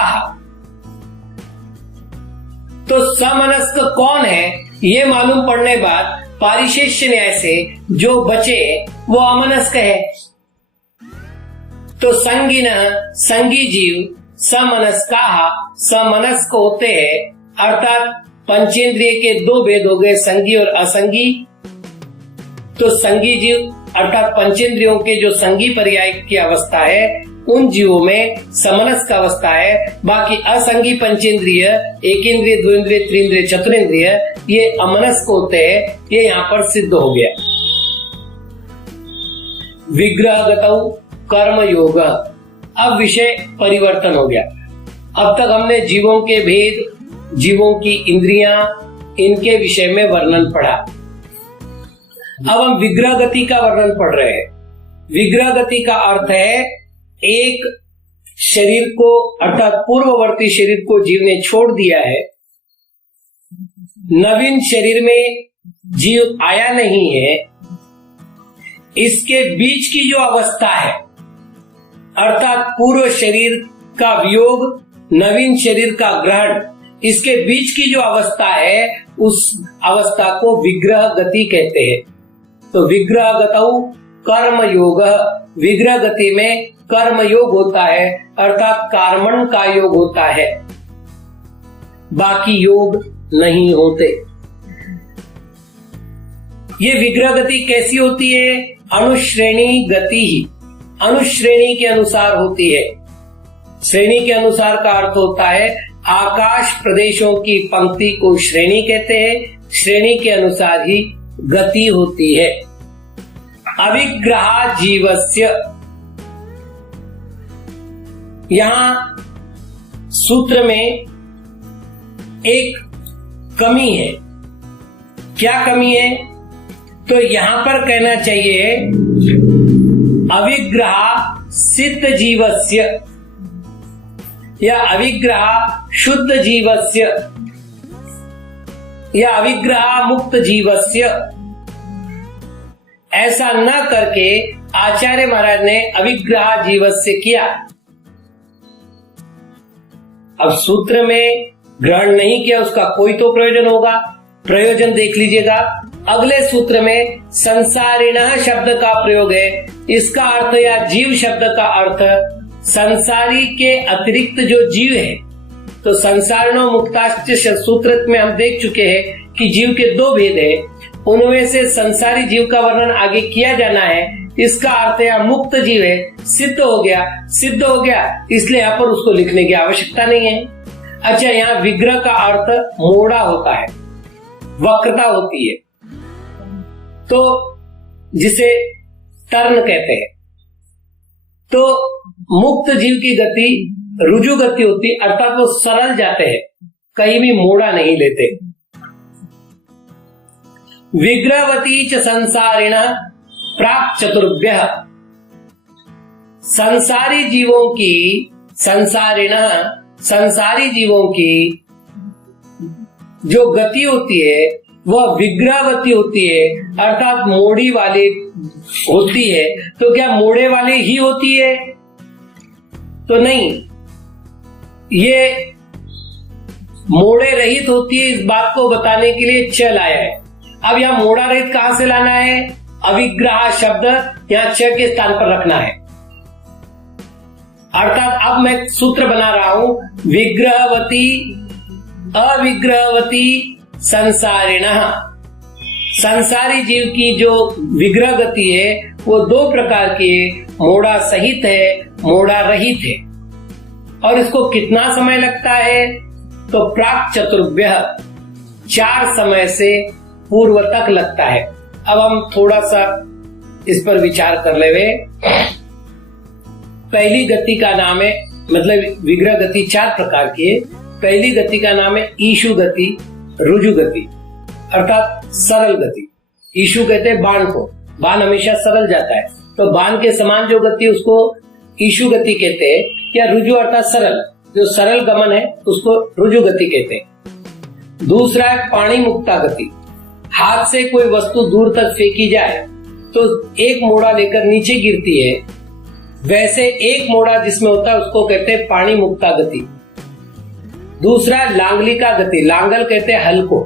तो समनस्क कौन है ये मालूम पड़ने बाद पारिशेष्य न्याय से जो बचे वो अमनस्क है। तो संगिनः संगी जीव, समनस्का समनस्क होते हैं। अर्थात पंचेंद्रिय के 2 भेद हो गए, संगी और असंगी। तो संगी जीव अर्थात पंचेंद्रियों के जो संगी पर्याय की अवस्था है उन जीवों में समनस्क अवस्था है। बाकी असंगी पंचेंद्रिय, एक इंद्रिय, 2 इंद्रिय, 3 इंद्रिय, चतुरेंद्रिय, ये अमनस्क होते हैं। ये यहाँ पर सिद्ध हो गया। विग्रहगतौ कर्म योग, अब विषय परिवर्तन हो गया। अब तक हमने जीवों के भेद, जीवों की इंद्रियां, इनके विषय में वर्णन पढ़ा। अब हम विग्रह गति का वर्णन पढ़ रहे हैं। विग्रह गति का अर्थ है एक शरीर को अर्थात पूर्ववर्ती शरीर को जीव ने छोड़ दिया है, नवीन शरीर में जीव आया नहीं है, इसके बीच की जो अवस्था है अर्थात पूर्व शरीर का वियोग नवीन शरीर का ग्रहण, इसके बीच की जो अवस्था है उस अवस्था को विग्रह गति कहते हैं। तो विग्रह गतौ कर्म योग, विग्रह गति में कर्म योग होता है अर्थात कर्मण का योग होता है, बाकी योग नहीं होते। ये विग्रह गति कैसी होती है? अनुश्रेणी गति ही, अनुश्रेणी के अनुसार होती है। श्रेणी के अनुसार का अर्थ होता है आकाश प्रदेशों की पंक्ति को श्रेणी कहते हैं, श्रेणी के अनुसार ही गति होती है। अविग्रह जीवस्य, यहां सूत्र में एक कमी है। क्या कमी है? तो यहां पर कहना चाहिए अविग्रह सिद्ध जीवस्य या अविग्रह शुद्ध जीवस्य या अविग्रह मुक्त जीवस्य, ऐसा न करके आचार्य महाराज ने अविग्रह जीवस्य किया। अब सूत्र में ग्रहण नहीं किया, उसका कोई तो प्रयोजन होगा। प्रयोजन देख लीजिएगा, अगले सूत्र में संसारिणः शब्द का प्रयोग है। इसका अर्थ या जीव शब्द का अर्थ संसारी के अतिरिक्त जो जीव है। तो संसारिणो मुक्ताश्च सूत्र में हम देख चुके हैं कि जीव के दो भेद है, उनमें से संसारी जीव का वर्णन आगे किया जाना है। इसका अर्थ या मुक्त जीव है, सिद्ध हो गया, सिद्ध हो गया, इसलिए यहाँ पर उसको लिखने की आवश्यकता नहीं है। अच्छा, यहाँ विग्रह का अर्थ मोड़ा होता है, वक्रता होती है, तो जिसे टर्न कहते हैं। तो मुक्त जीव की गति रुजु गति होती, अर्थात वो सरल जाते हैं, कहीं भी मोड़ा नहीं लेते। विग्रहवती च संसारिण प्राक चतुर्भ्यः, संसारी जीवों की, संसारिण संसारी जीवों की जो गति होती है वह विग्रहवती होती है, अर्थात मोड़ी वाली होती है। तो क्या मोड़े वाली ही होती है? तो नहीं, ये मोड़े रहित होती है। इस बात को बताने के लिए च लाया है। अब यहाँ मोड़ा रहित कहां से लाना है? अविग्रह शब्द यहाँ च के स्थान पर रखना है। अर्थात अब मैं सूत्र बना रहा हूं, विग्रहवती अविग्रहवती संसारिणः, संसारी जीव की जो विग्रह गति है वो दो प्रकार की है, मोड़ा सहित है, मोड़ा रहित है। और इसको कितना समय लगता है? तो प्राक चतुर्भ्यः, 4 समय से पूर्व तक लगता है। अब हम थोड़ा सा इस पर विचार कर ले। पहली गति का नाम है, मतलब विग्रह गति 4 प्रकार की है। पहली गति का नाम है ईशु गति, रुजु गति, अर्थात सरल गति। ईशु कहते हैं बाण को, बाण हमेशा सरल जाता है, तो बाण के समान जो गति उसको ईशु गति कहते हैं, या रुजु अर्थात सरल, जो सरल गमन है उसको रुजु गति कहते हैं। दूसरा है पाणी मुक्ता गति, हाथ से कोई वस्तु दूर तक फेंकी जाए तो एक मोड़ा लेकर नीचे गिरती है, वैसे एक मोड़ा जिसमें होता है उसको कहते हैं पाणी मुक्ता गति। दूसरा लांगलिका गति, लांगल कहते हैं हल को,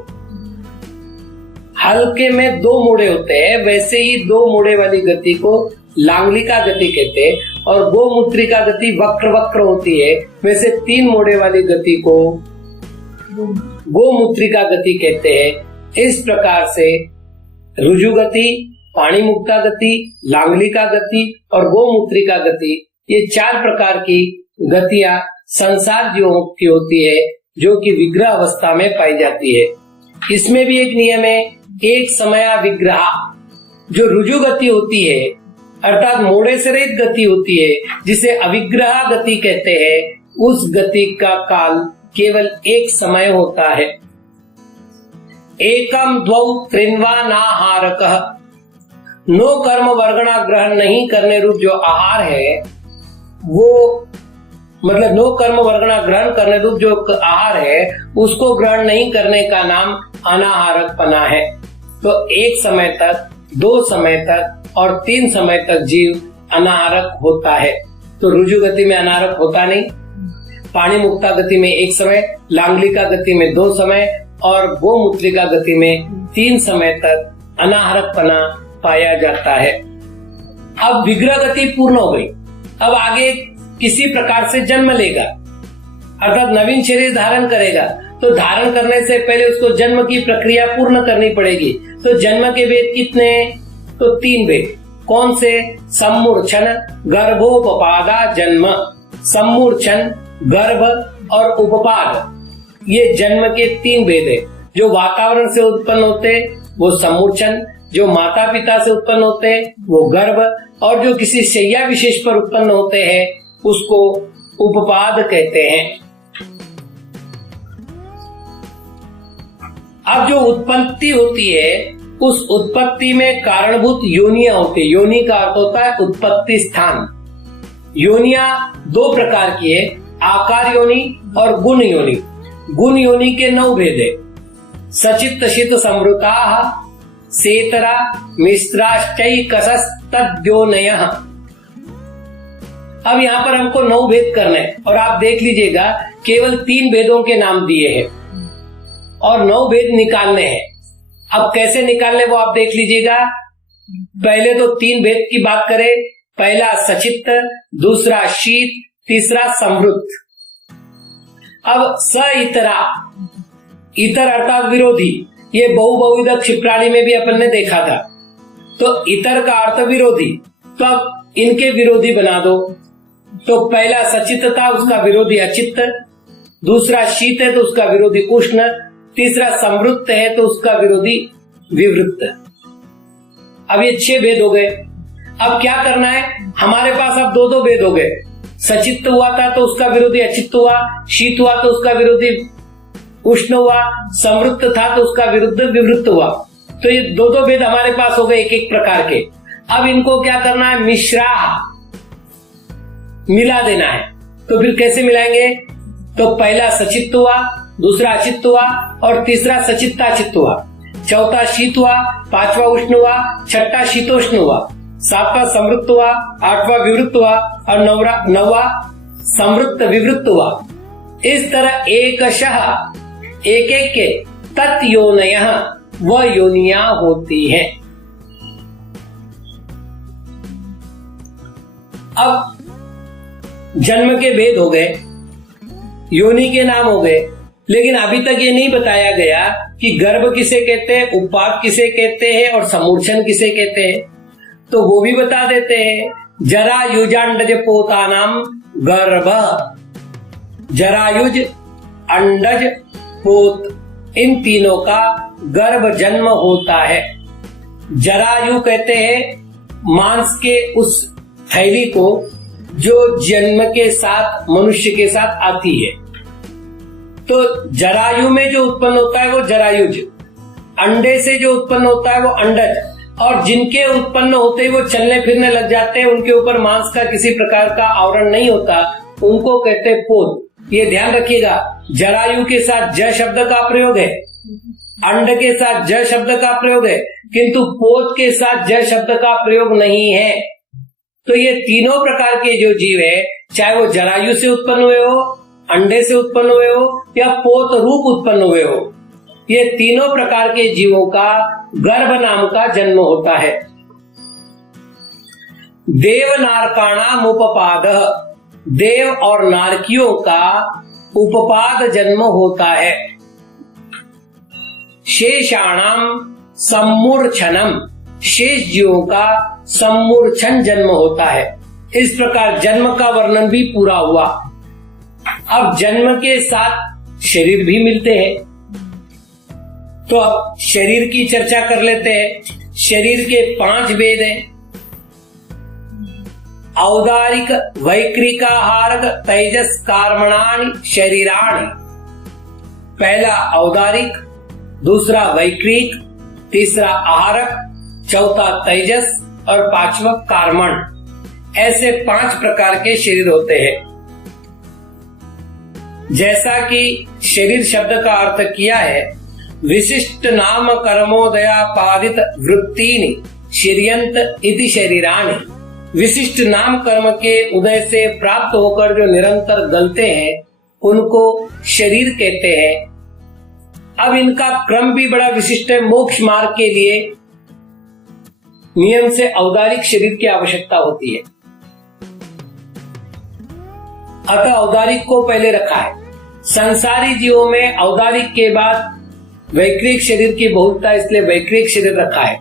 हल्के में 2 मोड़े होते हैं, वैसे ही 2 मोड़े वाली गति को लांगलिका गति कहते हैं। और गोमूत्रिका गति वक्र वक्र होती है, वैसे 3 मोड़े वाली गति को गोमूत्रिका गति कहते हैं। इस प्रकार से रुजु गति, पाणी मुक्ता गति, लांगलिका गति और गोमूत्रिका गति, ये 4 प्रकार की गतियां संसार जीवों की होती है, जो कि विग्रह अवस्था में पाई जाती है। इसमें भी एक नियम है, एक समया विग्रह, जो रुजु गति होती है अर्थात मोड़े से रहित गति होती है, जिसे अविग्रह गति कहते हैं, उस गति का काल केवल एक समय होता है। एकम द्वौ त्रिन्वा नाहारकः, नो कर्म वर्गणा ग्रहण नहीं करने रूप जो आहार है वो, मतलब नो कर्म वर्गणा ग्रहण करने रूप जो आहार है उसको ग्रहण नहीं करने का नाम अनाहारक पना है। तो 1 समय तक, 2 समय तक और 3 समय तक जीव अनाहारक होता है। तो रुजु गति में अनाहारक होता नहीं। पाणी मुक्ता गति में 1 समय, लांगलिका गति में 2 समय और गोमूत्रिका गति में 3 समय तक अनाहरकपना पाया जाता है। अब विग्रह गति पूर्ण हो गई। अब आगे किसी प्रकार से जन्म लेगा, अर्थात नवीन शरीर धारण करेगा। तो धारण करने से पहले उसको जन्म की प्रक्रिया पूर्ण करनी पड़ेगी। तो जन्म के वेद कितने हैं? तो 3 वेद। कौन से? सम्मूर्छन, गर्भोपपादा, जन्म। सम्मूर्छन, गर्भ और उपपाद, ये जन्म के 3 वेद है। जो वातावरण से उत्पन्न होते वो सम्मूर्छन, जो माता पिता से उत्पन्न होते हैं वो गर्भ, और जो किसी शैया विशेष पर उत्पन्न होते हैं उसको उपपाद कहते हैं। अब जो उत्पत्ति होती है उस उत्पत्ति में कारणभूत योनियां होती है। योनि का अर्थ होता है उत्पत्ति स्थान। योनियां 2 प्रकार की है, आकार योनि और गुण योनि। गुण योनि के 9 भेद है। सचित शीत समृता, सेतरा, मिश्राश्चैकसस्तद्योनयः। अब यहाँ पर हमको 9 भेद करने हैं और आप देख लीजिएगा केवल 3 भेदों के नाम दिए हैं और 9 भेद निकालने हैं। अब कैसे निकालने वो आप देख लीजिएगा। पहले तो 3 भेद की बात करें। पहला सचित्त, दूसरा शीत, तीसरा समृद्ध। अब स इतरा, इतर अर्थात विरोधी, ये बहुविध क्षिप्राणी में भी अपन ने देखा था। तो इतर का अर्थ विरोधी, तो अब इनके विरोधी बना दो। तो पहला सचित्त था, उसका विरोधी अचित्त। दूसरा शीत है तो उसका विरोधी उष्ण। तीसरा समृद्ध है तो उसका विरोधी विवृत्त। अब ये 6 भेद हो गए। अब क्या करना है? हमारे पास अब 2 भेद हो गए। सचित्त हुआ था तो उसका विरोधी अचित्त हुआ, शीत हुआ तो उसका विरोधी उष्ण हुआ, समृद्ध था तो उसका विरुद्ध विवृत्त हुआ। तो ये 2 भेद हमारे पास हो गए एक प्रकार के। अब इनको क्या करना है? मिश्रा, मिला देना है। तो फिर कैसे मिलाएंगे? तो पहला सचित्त हुआ, दूसरा अचित्त हुआ और तीसरा सचित्ताचित्त हुआ, चौथा शीत हुआ, 5वां उष्ण हुआ, 6ठा शीतोष्ण हुआ, 7वां समृद्ध हुआ, 8वां विवृत्त हुआ और 9वां समृद्ध विवृत्त हुआ। इस तरह एकशः एक के तत्योनयः वह योनियां होती हैं। अब जन्म के भेद हो गए, योनि के नाम हो गए, लेकिन अभी तक ये नहीं बताया गया कि गर्भ किसे कहते हैं, उपपाद किसे कहते हैं और समूर्छन किसे कहते हैं। तो वो भी बता देते हैं। जरायुजांडज पोतानाम गर्भ, जरायुज, अंडज, पोत, इन तीनों का गर्भ जन्म होता है। जरायु कहते हैं मांस के उस थैली को जो जन्म के साथ मनुष्य के साथ आती है। तो जरायु में जो उत्पन्न होता है वो जरायुज, अंडे से जो उत्पन्न होता है वो अंडज, और जिनके उत्पन्न होते ही वो चलने फिरने लग जाते हैं, उनके ऊपर मांस का किसी प्रकार का आवरण नहीं होता, उनको कहते हैं पोत। ये ध्यान रखिएगा, जरायु के साथ ज शब्द का प्रयोग है, अंड के साथ ज शब्द का प्रयोग है, किंतु पोत के साथ ज शब्द का प्रयोग नहीं है। तो ये तीनों प्रकार के जो जीव है, चाहे वो जरायु से उत्पन्न हुए हो, अंडे से उत्पन्न हुए हो या पोत रूप उत्पन्न हुए हो, ये तीनों प्रकार के जीवों का गर्भ नाम का जन्म होता है। देव नारकाणाम उपपाद, देव और नारकियों का उपपाद जन्म होता है। शेषाणाम सम्मूर्छनम, शेष जीवों का सम्मूर्छन जन्म होता है। इस प्रकार जन्म का वर्णन भी पूरा हुआ। अब जन्म के साथ शरीर भी मिलते हैं, तो अब शरीर की चर्चा कर लेते हैं। शरीर के 5 भेद हैं। औदारिक, वैक्रिकाहारक, तेजस कार्मणानि शरीराणि। पहला औदारिक, दूसरा वैक्रिक, तीसरा आहारक, चौथा तेजस और 5वां कार्मण। ऐसे 5 प्रकार के शरीर होते हैं। जैसा कि शरीर शब्द का अर्थ किया है, विशिष्ट नाम कर्मोदयापादित वृत्तीनि शरीयंत इति शरीराणि। विशिष्ट नाम कर्म के उदय से प्राप्त होकर जो निरंतर गलते हैं उनको शरीर कहते हैं। अब इनका क्रम भी बड़ा विशिष्ट है। मोक्ष मार्ग के लिए नियम से औदारिक शरीर की आवश्यकता होती है, अतः औदारिक को पहले रखा है। संसारी जीवों में औदारिक के बाद वैक्रिक शरीर की बहुलता, इसलिए वैक्रिक शरीर रखा है।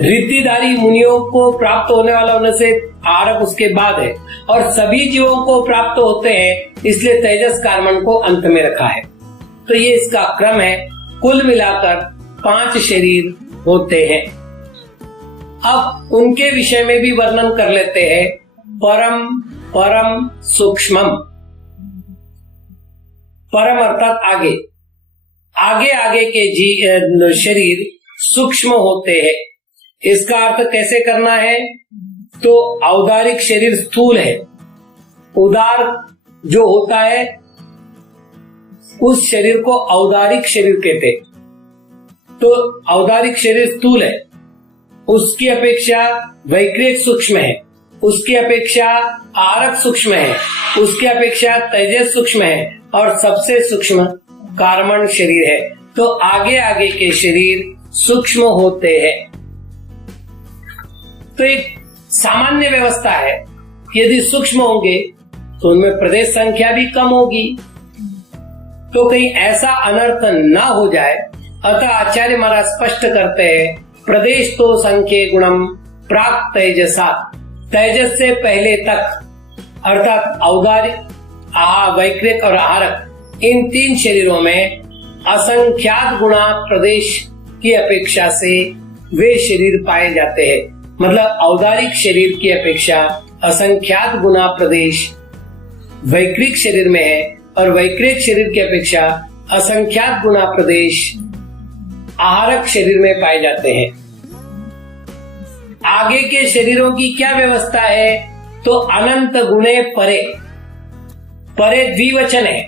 रीतिधारी मुनियों को प्राप्त होने वाला होने से आरक उसके बाद है, और सभी जीवों को प्राप्त होते हैं, इसलिए तेजस कार्मण को अंत में रखा है। तो ये इसका क्रम है। कुल मिलाकर 5 शरीर होते हैं। अब उनके विषय में भी वर्णन कर लेते हैं। परम परम सूक्ष्मम, परम अर्थात आगे आगे आगे के शरीर सूक्ष्म होते हैं। इसका अर्थ कैसे करना है? तो औदारिक शरीर स्थूल है, उदार जो होता है उस शरीर को औदारिक शरीर कहते। तो औदारिक शरीर स्थूल है, उसकी अपेक्षा वैक्रिक सूक्ष्म है, उसकी अपेक्षा आरक सूक्ष्म है, उसकी अपेक्षा तेजस सूक्ष्म है, और सबसे सूक्ष्म कार्मण शरीर है। तो आगे आगे के शरीर सूक्ष्म होते हैं। तो एक सामान्य व्यवस्था है कि यदि सूक्ष्म होंगे तो उनमें प्रदेश संख्या भी कम होगी, तो कहीं ऐसा अनर्थ न हो जाए। अतः आचार्य महाराज स्पष्ट करते हैं, प्रदेश तो संख्ये गुणम प्राक तेजसा, तेजस से पहले तक, अर्थात औदारिक, वैक्रिक और आरक, इन 3 शरीरों में असंख्यात गुणा प्रदेश की अपेक्षा से वे शरीर पाए जाते हैं। मतलब औदारिक शरीर की अपेक्षा असंख्यात गुना प्रदेश वैक्रिक शरीर में है, और वैक्रिक शरीर की अपेक्षा असंख्यात गुना प्रदेश आहारक शरीर में पाए जाते हैं। आगे के शरीरों की क्या व्यवस्था है? तो अनंत गुणे परे, परे द्विवचन है,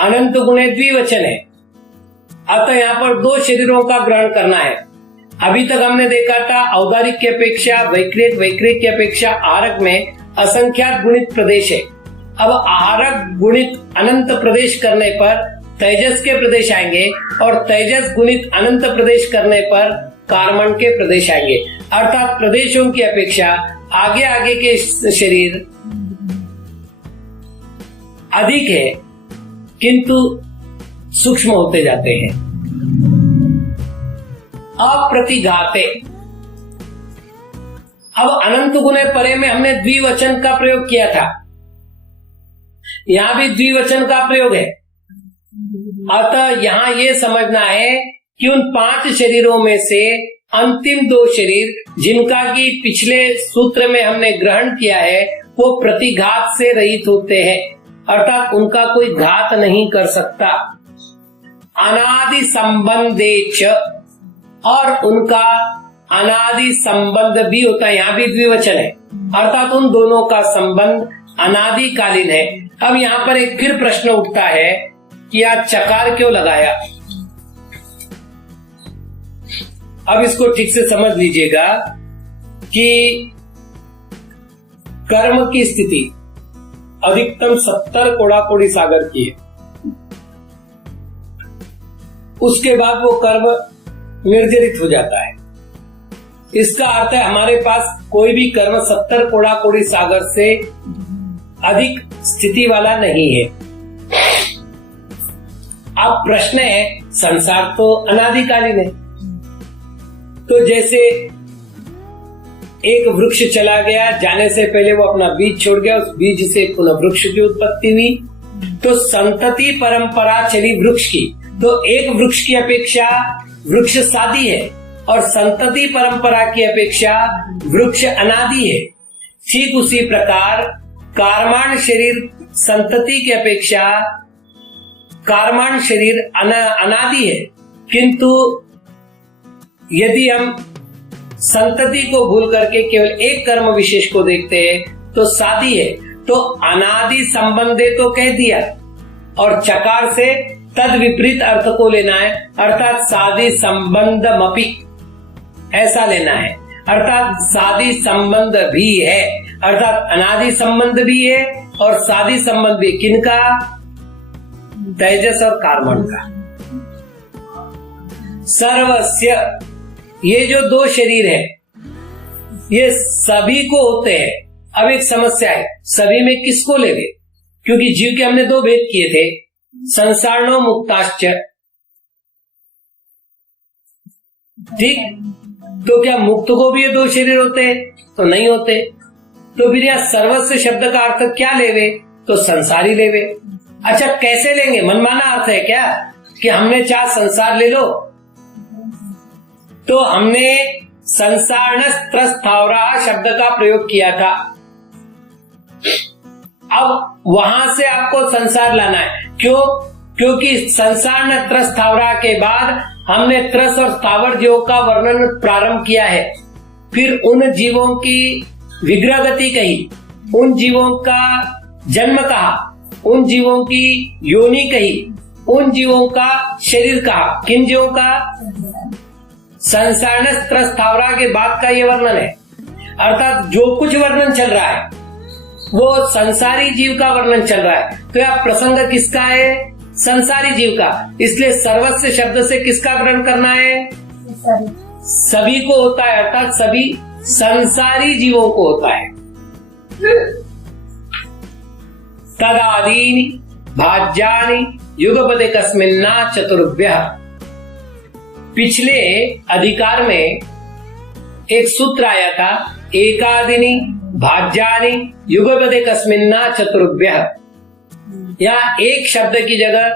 अनंत गुणे द्विवचन है। अतः यहाँ पर 2 शरीरों का ग्रहण करना है। अभी तक हमने देखा था औदारिक की अपेक्षा वैक्रिक, वैक्रिक की अपेक्षा आहारक में असंख्यात गुणित प्रदेश है। अब आहारक गुणित अनंत प्रदेश करने पर तेजस के प्रदेश आएंगे, और तेजस गुणित अनंत प्रदेश करने पर कार्मण के प्रदेश आएंगे। अर्थात प्रदेशों की अपेक्षा आगे आगे के शरीर अधिक है, किंतु सूक्ष्म होते जाते हैं। अप्रतिघाते, अब अनंत गुणे परे में हमने द्विवचन का प्रयोग किया था, यहां भी द्विवचन का प्रयोग है। अतः यहां यह समझना है कि उन 5 शरीरों में से अंतिम 2 शरीर जिनका कि पिछले सूत्र में हमने ग्रहण किया है, वो प्रतिघात से रहित होते हैं, अर्थात उनका कोई घात नहीं कर सकता। अनादि संबंधेच, और उनका अनादि संबंध भी होता है, यहाँ भी द्विवचन है, अर्थात उन दोनों का संबंध अनादिकालीन है। अब यहाँ पर एक फिर प्रश्न उठता है कि यह चकार क्यों लगाया? अब इसको ठीक से समझ लीजिएगा कि कर्म की स्थिति अधिकतम 70 कोड़ा-कोड़ी सागर की है। उसके बाद वो कर्म निर्जरित हो जाता है। इसका अर्थ है हमारे पास कोई भी कर्म 70 कोड़ा-कोड़ी सागर से अधिक स्थिति वाला नहीं है। अब प्रश्न है, संसार तो अनादिकालीन है, तो जैसे एक वृक्ष चला गया, जाने से पहले वो अपना बीज छोड़ गया, उस बीज से पुनः वृक्ष की उत्पत्ति हुई, तो संतति परंपरा चली वृक्ष की। तो एक वृक्ष की अपेक्षा वृक्ष सादी है, और संतति परंपरा की अपेक्षा वृक्ष अनादि है। ठीक उसी प्रकार कार्माण शरीर संतति की अपेक्षा कार्माण शरीर अनादि है, किंतु यदि हम संतति को भूल करके केवल एक कर्म विशेष को देखते हैं तो सादी है। तो अनादि संबंधे तो कह दिया, और चकार से तद विपरीत अर्थ को लेना है, अर्थात सादी संबंधमपि, ऐसा लेना है। अर्थात सादी संबंध भी है, अर्थात अनादि संबंध भी है, और शादी संबंध भी किनका? तेजस और कार्बन का। सर्वस्य, ये जो दो शरीर है ये सभी को होते हैं। अब एक समस्या है, सभी में किसको लेंगे? क्योंकि जीव के हमने दो भेद किए थे, संसारणो मुक्ताश्च। ठीक, तो क्या मुक्त को भी ये दो शरीर होते हैं? तो नहीं होते। तो फिर यह सर्वस्व शब्द का अर्थ क्या लेवे? तो संसारी लेवे। अच्छा, कैसे लेंगे? मनमाना अर्थ है क्या कि हमने चाह संसार ले लो? तो हमने संसारणस्त्रस्थावरा शब्द का प्रयोग किया था। अब वहां से आपको संसार लाना है। क्यों? क्योंकि संसार त्रस्थावरा के बाद हमने त्रस और स्थावर जीवों का वर्णन प्रारंभ किया है। फिर उन जीवों की विग्रह गति कही, उन जीवों का जन्म कहा, उन जीवों की योनि कही, उन जीवों का शरीर कहा। किन जीवों का? संसार त्रस्थावरा के बाद का ये वर्णन है। अर्थात जो कुछ वर्णन चल रहा है वो संसारी जीव का वर्णन चल रहा है। तो यह प्रसंग किसका है? संसारी जीव का। इसलिए सर्वस्व शब्द से किसका ग्रहण करना है? सभी को होता है, अर्थात सभी संसारी जीवों को होता है। तदादीनि भाज्यानि युगपदे कस्मिन्ना चतुर्भ्यः। पिछले अधिकार में एक सूत्र आया था, एकादिनी भाज्यानि युगपदे कस्मिन्ना चतुर्भ्यः। यहाँ एक शब्द की जगह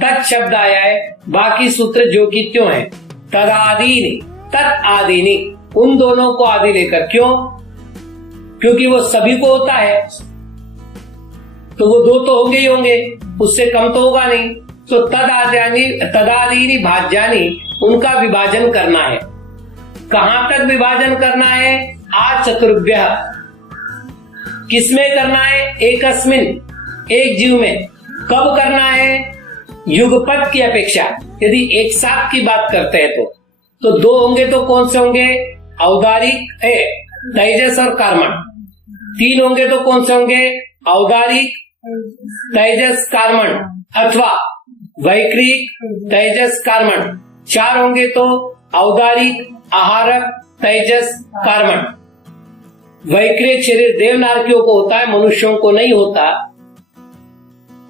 तत् शब्द आया है, बाकी सूत्र जो की त्यों है। तदादीनि, तत् आदीनि, उन दोनों को आदि लेकर। क्यों? क्योंकि वो सभी को होता है, तो वो दो तो होंगे ही होंगे, उससे कम तो होगा नहीं। तो तदादीनि भाज्यानि, उनका विभाजन करना है। कहां तक विभाजन करना है? आ चतुर्भ्यः। किसमें करना है? एकस्मिन, एक जीव में। कब करना है? युगपद की अपेक्षा। यदि एक साथ की बात करते हैं तो दो होंगे तो कौन से होंगे? औदारिक, तेजस और कार्बन। तीन होंगे तो कौन से होंगे? औदारिक, तेजस, कार्बन, अथवा वैक्रिक, तेजस, कार्बन। चार होंगे तो औदारिक, आहारक, तेजस, कार्बन। वैक्रिक शरीर देवनारकियों को होता है, मनुष्यों को नहीं होता,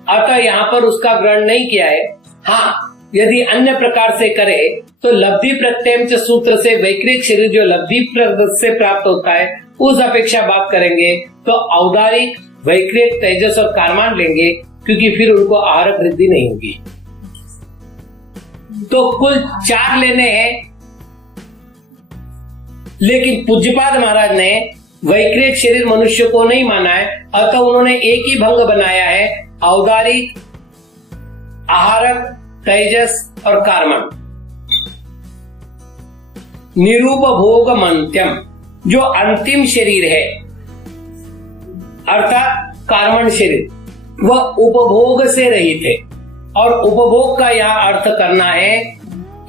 अतः यहाँ पर उसका ग्रहण नहीं किया है। हाँ, यदि अन्य प्रकार से करे तो लब्धि प्रत्यय सूत्र से वैक्रिक शरीर जो लब्धि से प्राप्त होता है उस अपेक्षा बात करेंगे तो औदारिक, वैक्रिक, तेजस और कार्बन लेंगे, क्योंकि फिर उनको आहारक वृद्धि नहीं होगी। तो कुल 4 लेने हैं, लेकिन पूज्यपाद महाराज ने वैक्रिक शरीर मनुष्य को नहीं माना है, अतः उन्होंने एक ही भंग बनाया है, औदारिक, आहारक, तेजस और कार्बन। निरूपभोगमंत्यम, जो अंतिम शरीर है अर्थात कार्बन शरीर, वह उपभोग से रहित है। और उपभोग का यहाँ अर्थ करना है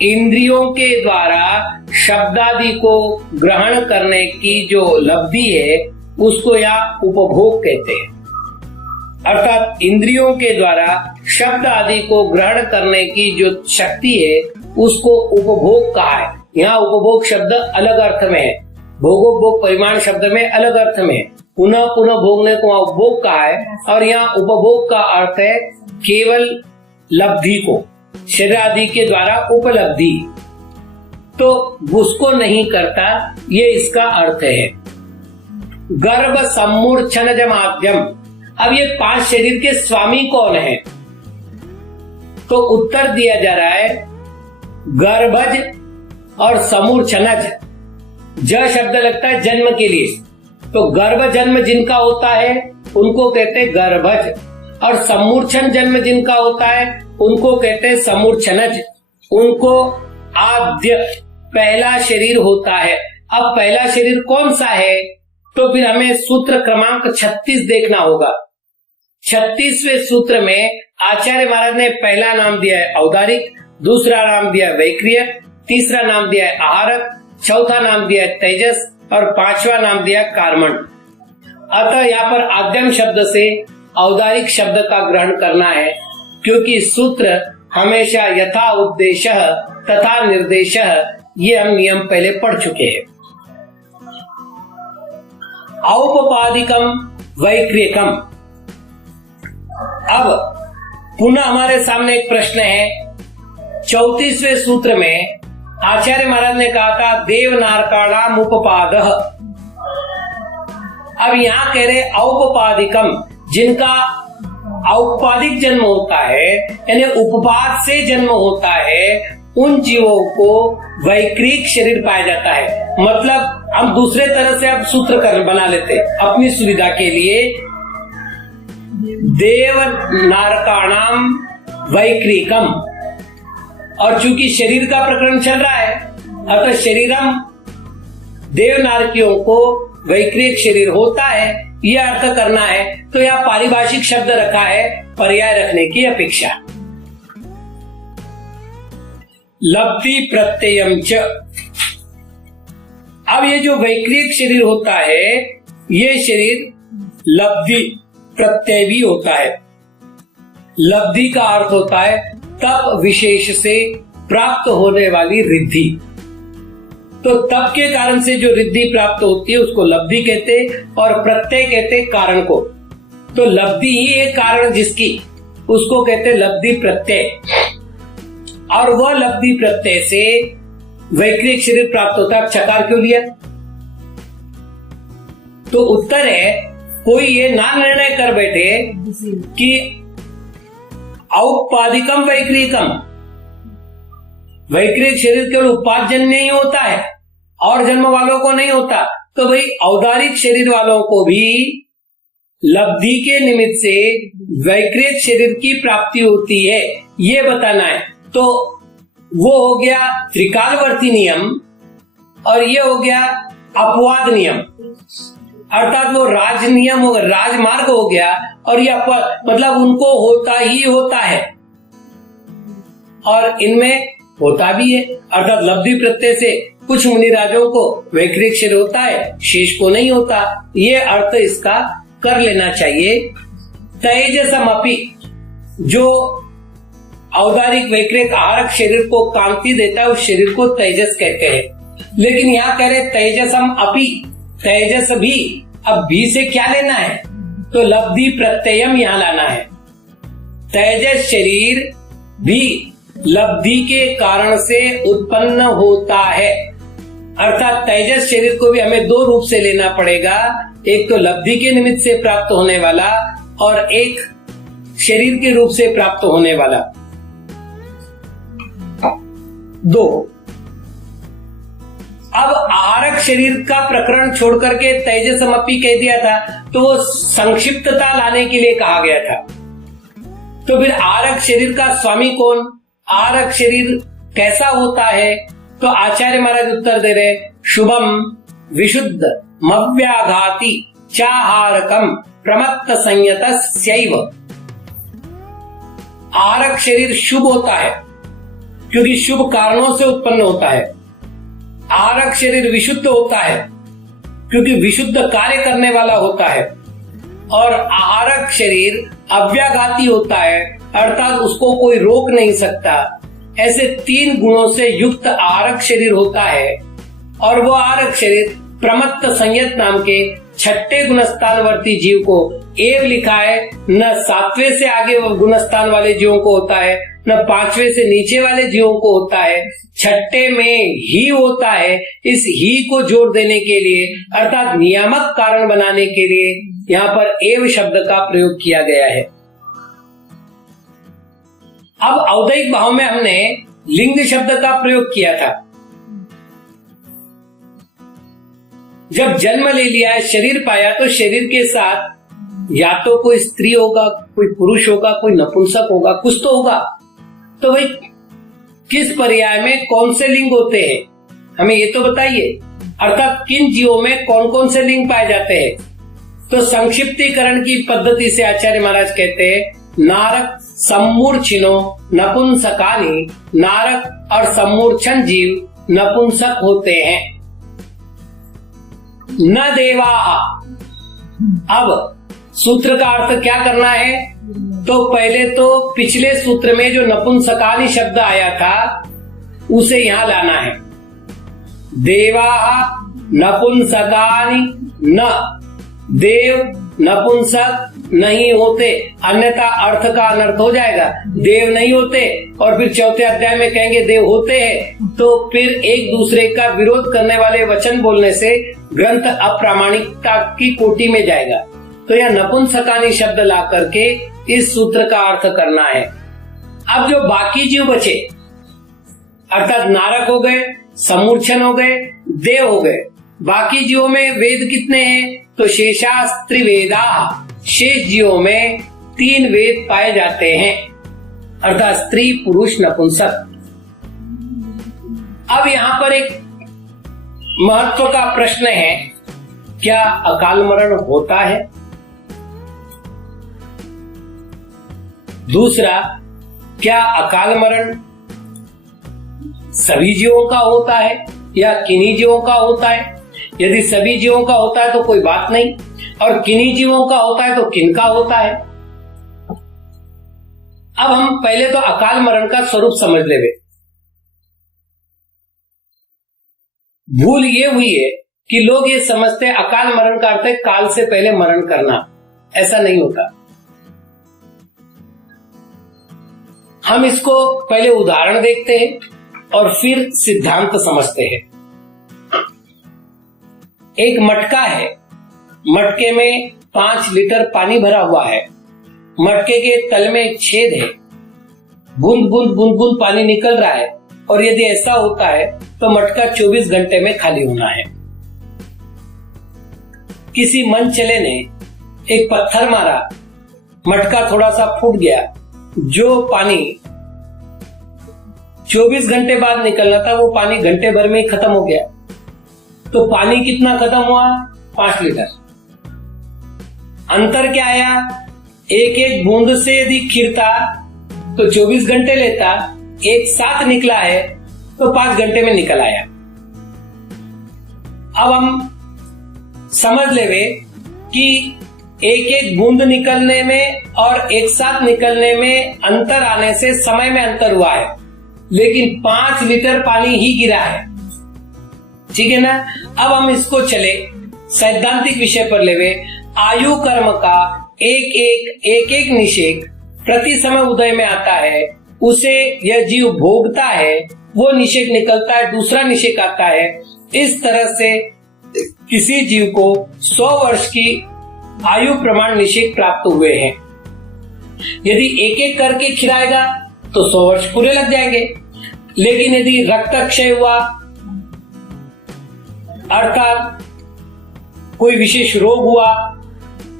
इंद्रियों के द्वारा शब्दादि को ग्रहण करने की जो लब्धि है उसको यहाँ उपभोग कहते हैं। अर्थात इंद्रियों के द्वारा शब्द आदि को ग्रहण करने की जो शक्ति है उसको उपभोग कहा है। यहाँ उपभोग शब्द अलग अर्थ में है, भोगोपभोग परिमाण शब्द में अलग अर्थ में है। पुनः पुनः भोगने को उपभोग कहा है, और यहाँ उपभोग का अर्थ है केवल लब्धि को, शरीर आदि के द्वारा उपलब्धि, तो उसको नहीं करता, ये इसका अर्थ है। गर्भ सम्मूर्छन माध्यम। अब ये 5 शरीर के स्वामी कौन है? तो उत्तर दिया जा रहा है गर्भज और समूर्छनज। ज शब्द लगता है जन्म के लिए, तो गर्भ जन्म जिनका होता है उनको कहते हैं गर्भज, और समूर्छन जन्म जिनका होता है उनको कहते हैं समूर्छनज। उनको आद्य पहला शरीर होता है। अब पहला शरीर कौन सा है? तो फिर हमें सूत्र क्रमांक 36 देखना होगा। 36वें सूत्र में आचार्य महाराज ने पहला नाम दिया है औदारिक, दूसरा नाम दिया है वैक्रिय, तीसरा नाम दिया है आहारक, चौथा नाम दिया है तेजस और 5वां नाम दिया है कार्बन। अतः यहाँ पर आद्यम शब्द से औदारिक शब्द का ग्रहण करना है, क्योंकि सूत्र हमेशा यथा उद्देश्य तथा निर्देश, ये हम नियम पहले पढ़ चुके हैं। औपपादिकम वैक्रियकम। अब पुनः हमारे सामने एक प्रश्न है। 34वें सूत्र में आचार्य महाराज ने कहा था देवनारकाणाम उपपादः। अब यहां कह रहे औपपादिकम, जिनका औपपादिक जन्म होता है यानी उपपाद से जन्म होता है, उन जीवों को वैक्रिक शरीर पाया जाता है। मतलब हम दूसरे तरह से अब सूत्र बना लेते अपनी सुविधा के लिए। देव नारकाणाम वैक्रिकम, और चूंकि शरीर का प्रकरण चल रहा है, अतः शरीरम देवनारकियों को वैक्रिक शरीर होता है, यह अर्थ करना है। तो यह पारिभाषिक शब्द रखा है पर्याय रखने की अपेक्षा। लब्धि प्रत्ययम च। अब ये जो वैक्रिक शरीर होता है, ये शरीर लब्धि प्रत्यय भी होता है। लब्धि का अर्थ होता है तप विशेष से प्राप्त होने वाली रिद्धि। तो तप के कारण से जो रिद्धि प्राप्त होती है उसको लब्धि कहते, और प्रत्यय कहते कारण को। तो लब्धि ही एक कारण जिसकी, उसको कहते लब्धि प्रत्यय। और वह लब्धि प्रत्यय से वैक्रिक शरीर प्राप्त होता है। चकार क्यों लिया? तो उत्तर है, कोई ये ना निर्णय कर बैठे कि औपपादिकम वैक्रिकम, वैक्रिक शरीर केवल उपादजन्य ही होता है और जन्म वालों को नहीं होता। तो भाई औदारिक शरीर वालों को भी लब्धि के निमित्त से वैक्रिक शरीर की प्राप्ति होती है, ये बताना है। तो वो हो गया त्रिकालवर्ती नियम, और ये हो गया अपवाद नियम, अर्थात वो राज नियम हो, राजमार्ग हो गया, और ये मतलब उनको होता ही होता है और इनमें होता भी है। अर्थात लब्धि प्रत्यय से कुछ मुनिराजों को वैक्रिक शरीर होता है, शेष को नहीं होता। ये अर्थ इसका कर लेना चाहिए। तेजसम अपि, जो औदारिक वैक्रिक आहारक शरीर को कांति देता है, उस शरीर को तेजस कहते हैं। लेकिन यहाँ कह रहे तेजसम अपि, तेजस भी। अब भी से क्या लेना है? तो लब्धि प्रत्ययम यहाँ लाना है। तेजस शरीर भी लब्धि के कारण से उत्पन्न होता है। अर्थात तेजस शरीर को भी हमें दो रूप से लेना पड़ेगा, एक तो लब्धि के निमित्त से प्राप्त होने वाला, और एक शरीर के रूप से प्राप्त होने वाला। दो। अब आहारक शरीर का प्रकरण छोड़ करके तेजसमपि कह दिया था, तो वो संक्षिप्तता लाने के लिए कहा गया था। तो फिर आहारक शरीर का स्वामी कौन, आहारक शरीर कैसा होता है? तो आचार्य महाराज उत्तर दे रहे, शुभम विशुद्ध मव्याघाति चाहारकम प्रमत्त संयतस्यैव। आहारक शरीर शुभ होता है क्योंकि शुभ कारणों से उत्पन्न होता है। आहारक शरीर विशुद्ध होता है क्योंकि विशुद्ध कार्य करने वाला होता है। और आहारक शरीर अव्याघाती होता है, अर्थात उसको कोई रोक नहीं सकता। ऐसे तीन गुणों से युक्त आहारक शरीर होता है। और वो आहारक शरीर प्रमत्त संयत नाम के छठे गुणस्थानवर्ती जीव को एव लिखा है। न सातवें से आगे गुणस्थान वाले जीवों को होता है, न पांचवें से नीचे वाले जीवों को होता है, छठे में ही होता है। इस ही को जोड़ देने के लिए, अर्थात नियामक कारण बनाने के लिए यहाँ पर एव शब्द का प्रयोग किया गया है। अब औदैहिक भाव में हमने लिंग शब्द का प्रयोग किया था। जब जन्म ले लिया है, शरीर पाया, तो शरीर के साथ या तो कोई स्त्री होगा, कोई पुरुष होगा, कोई नपुंसक होगा, कुछ तो होगा। तो भाई किस पर्याय में कौन से लिंग होते हैं, हमें ये तो बताइए। अर्थात किन जीवों में कौन कौन से लिंग पाए जाते हैं? तो संक्षिप्तीकरण की पद्धति से आचार्य महाराज कहते हैं, नारक सम्मूर्छिनो नपुंसकानि, नारक और सम्मूर्छन जीव नपुंसक होते हैं। न देवा। अब सूत्र का अर्थ क्या करना है? तो पहले तो पिछले सूत्र में जो नपुंसकानि शब्द आया था उसे यहां लाना है। देवाः नपुंसकानि न, देव नपुंसक नहीं होते, अन्यथा अर्थ का अनर्थ हो जाएगा। देव नहीं होते और फिर चौथे अध्याय में कहेंगे देव होते हैं, तो फिर एक दूसरे का विरोध करने वाले वचन बोलने से ग्रंथ अप्रामाणिकता की कोटि में जाएगा। तो यह नपुंसकानि शब्द ला करके इस सूत्र का अर्थ करना है। अब जो बाकी जीव बचे अर्थात नारक हो गए, समूर्छन हो गए, देव हो गए, बाकी जीवों में वेद कितने हैं? तो शेषास्त्रिवेदा, शेष जीवों में 3 वेद पाए जाते हैं अर्थात स्त्री पुरुष नपुंसक। अब यहां पर एक महत्व का प्रश्न है, क्या अकाल मरण होता है? दूसरा, क्या अकाल मरण सभी जीवों का होता है या किन्हीं जीवों का होता है? यदि सभी जीवों का होता है तो कोई बात नहीं, और किन्हीं जीवों का होता है तो किन का होता है? अब हम पहले तो अकाल मरण का स्वरूप समझ लेंगे। भूल ये हुई है कि लोग ये समझते हैं अकाल मरण का अर्थ है काल से पहले मरण करना। ऐसा नहीं होता। हम इसको पहले उदाहरण देखते हैं और फिर सिद्धांत समझते हैं। एक मटका है, मटके में 5 लीटर पानी भरा हुआ है, मटके के तल में एक छेद है, बूंद बूंद बूंद बूंद पानी निकल रहा है, और यदि ऐसा होता है तो मटका 24 घंटे में खाली होना है। किसी मनचले ने एक पत्थर मारा, मटका थोड़ा सा फूट गया, जो पानी 24 घंटे बाद निकलना था वो पानी घंटे भर में ही खत्म हो गया। तो पानी कितना खत्म हुआ? 5 लीटर। अंतर क्या आया? एक एक बूंद से यदि खिरता तो 24 घंटे लेता, एक साथ निकला है तो 5 घंटे में निकल आया। अब हम समझ लेवे कि एक एक बूंद निकलने में और एक साथ निकलने में अंतर आने से समय में अंतर हुआ है, लेकिन 5 लीटर पानी ही गिरा है। ठीक है ना? अब हम इसको चले सैद्धांतिक विषय पर लेवे। आयु कर्म का एक एक निषेक प्रति समय उदय में आता है, उसे यह जीव भोगता है, वो निषेक निकलता है, दूसरा निषेक आता है। इस तरह से किसी जीव को 100 वर्ष की आयु प्रमाण निषेक प्राप्त हुए हैं। यदि एक एक करके खिलाएगा तो 100 वर्ष पूरे लग जाएंगे, लेकिन यदि रक्तक्षय हुआ अर्थात कोई विशेष रोग हुआ,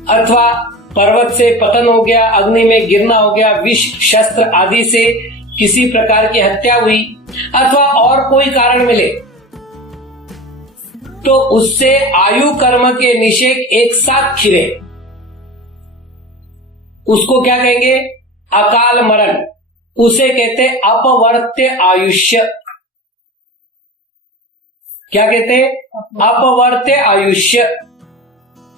अथवा पर्वत से पतन हो गया, अग्नि में गिरना हो गया, विष शस्त्र आदि से किसी प्रकार की हत्या हुई, अथवा और कोई कारण मिले, तो उससे आयु कर्म के निषेक एक साथ खिरे, उसको क्या कहेंगे? अकाल मरण। उसे कहते अपवर्त्य आयुष्य। क्या कहते हैं? अपवर्त्य आयुष्य।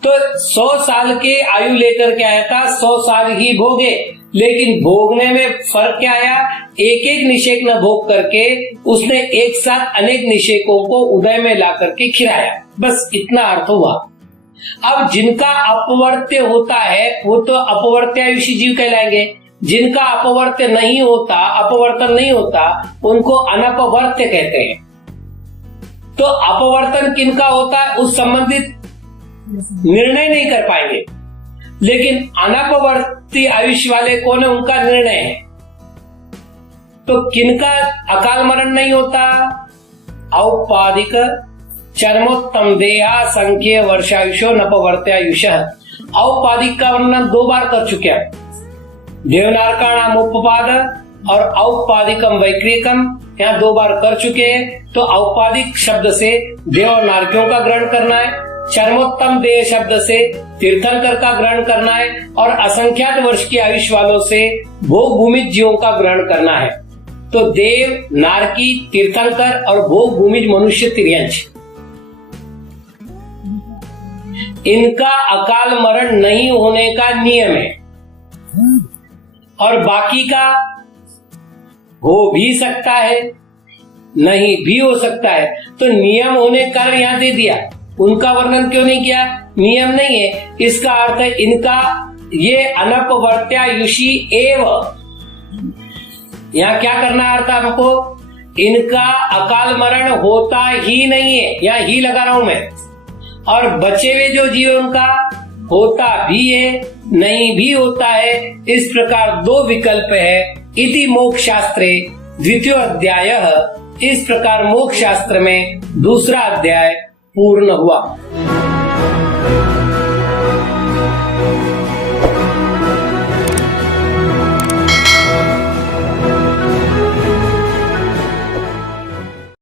तो 100 साल के आयु लेकर के आया था, 100 साल ही भोगे, लेकिन भोगने में फर्क क्या आया? एक एक निषेक न भोग करके उसने एक साथ अनेक निषेकों को उदय में ला करके खिलाया। बस इतना अर्थ हुआ। अब जिनका अपवर्त्य होता है वो तो अपवर्त्य आयुषी जीव कहलाएंगे। जिनका अपवर्त्य नहीं होता, अपवर्तन नहीं होता, उनको अनपवर्त्य कहते हैं। तो अपवर्तन किनका होता है उस संबंधित निर्णय नहीं कर पाएंगे, लेकिन अनपवर्ती आयुष्य वाले कौन है उनका निर्णय है। तो किनका अकाल मरण नहीं होता? औपाधिक चरमोत्तम देहा संख्य वर्षायुषो नपवर्त्यायुष। औपाधिक का वर्णन 2 बार कर चुके हैं, देवनारकाणाम उपपाद और औपाधिकम वैक्रियकम यहाँ 2 बार कर चुके हैं। तो औपाधिक शब्द से देव और नारकियों का ग्रहण करना है, चरमोत्तम देह शब्द से तीर्थंकर का ग्रहण करना है, और असंख्यात वर्ष की आयुष वालों से भोग भूमिज जीवों का ग्रहण करना है। तो देव, नारकी, तीर्थंकर और भोग भूमिज मनुष्य तिर्यंश, इनका अकाल मरण नहीं होने का नियम है और बाकी का हो भी सकता है, नहीं भी हो सकता है। तो नियम होने कारण यहां दे दिया, उनका वर्णन क्यों नहीं किया? नियम नहीं है, इसका अर्थ है इनका ये अनपवर्त्यायुषी एव। यहां क्या करना अर्थ हमको? इनका अकाल मरण होता ही नहीं है, यहां ही लगा रहा हूं मैं। और बचे हुए जो जीव उनका होता भी है, नहीं भी होता है। इस प्रकार दो विकल्प है। इति मोक्ष शास्त्रे द्वितीय अध्याय। इस प्रकार मोक्ष शास्त्र में दूसरा अध्याय पूर्ण हुआ।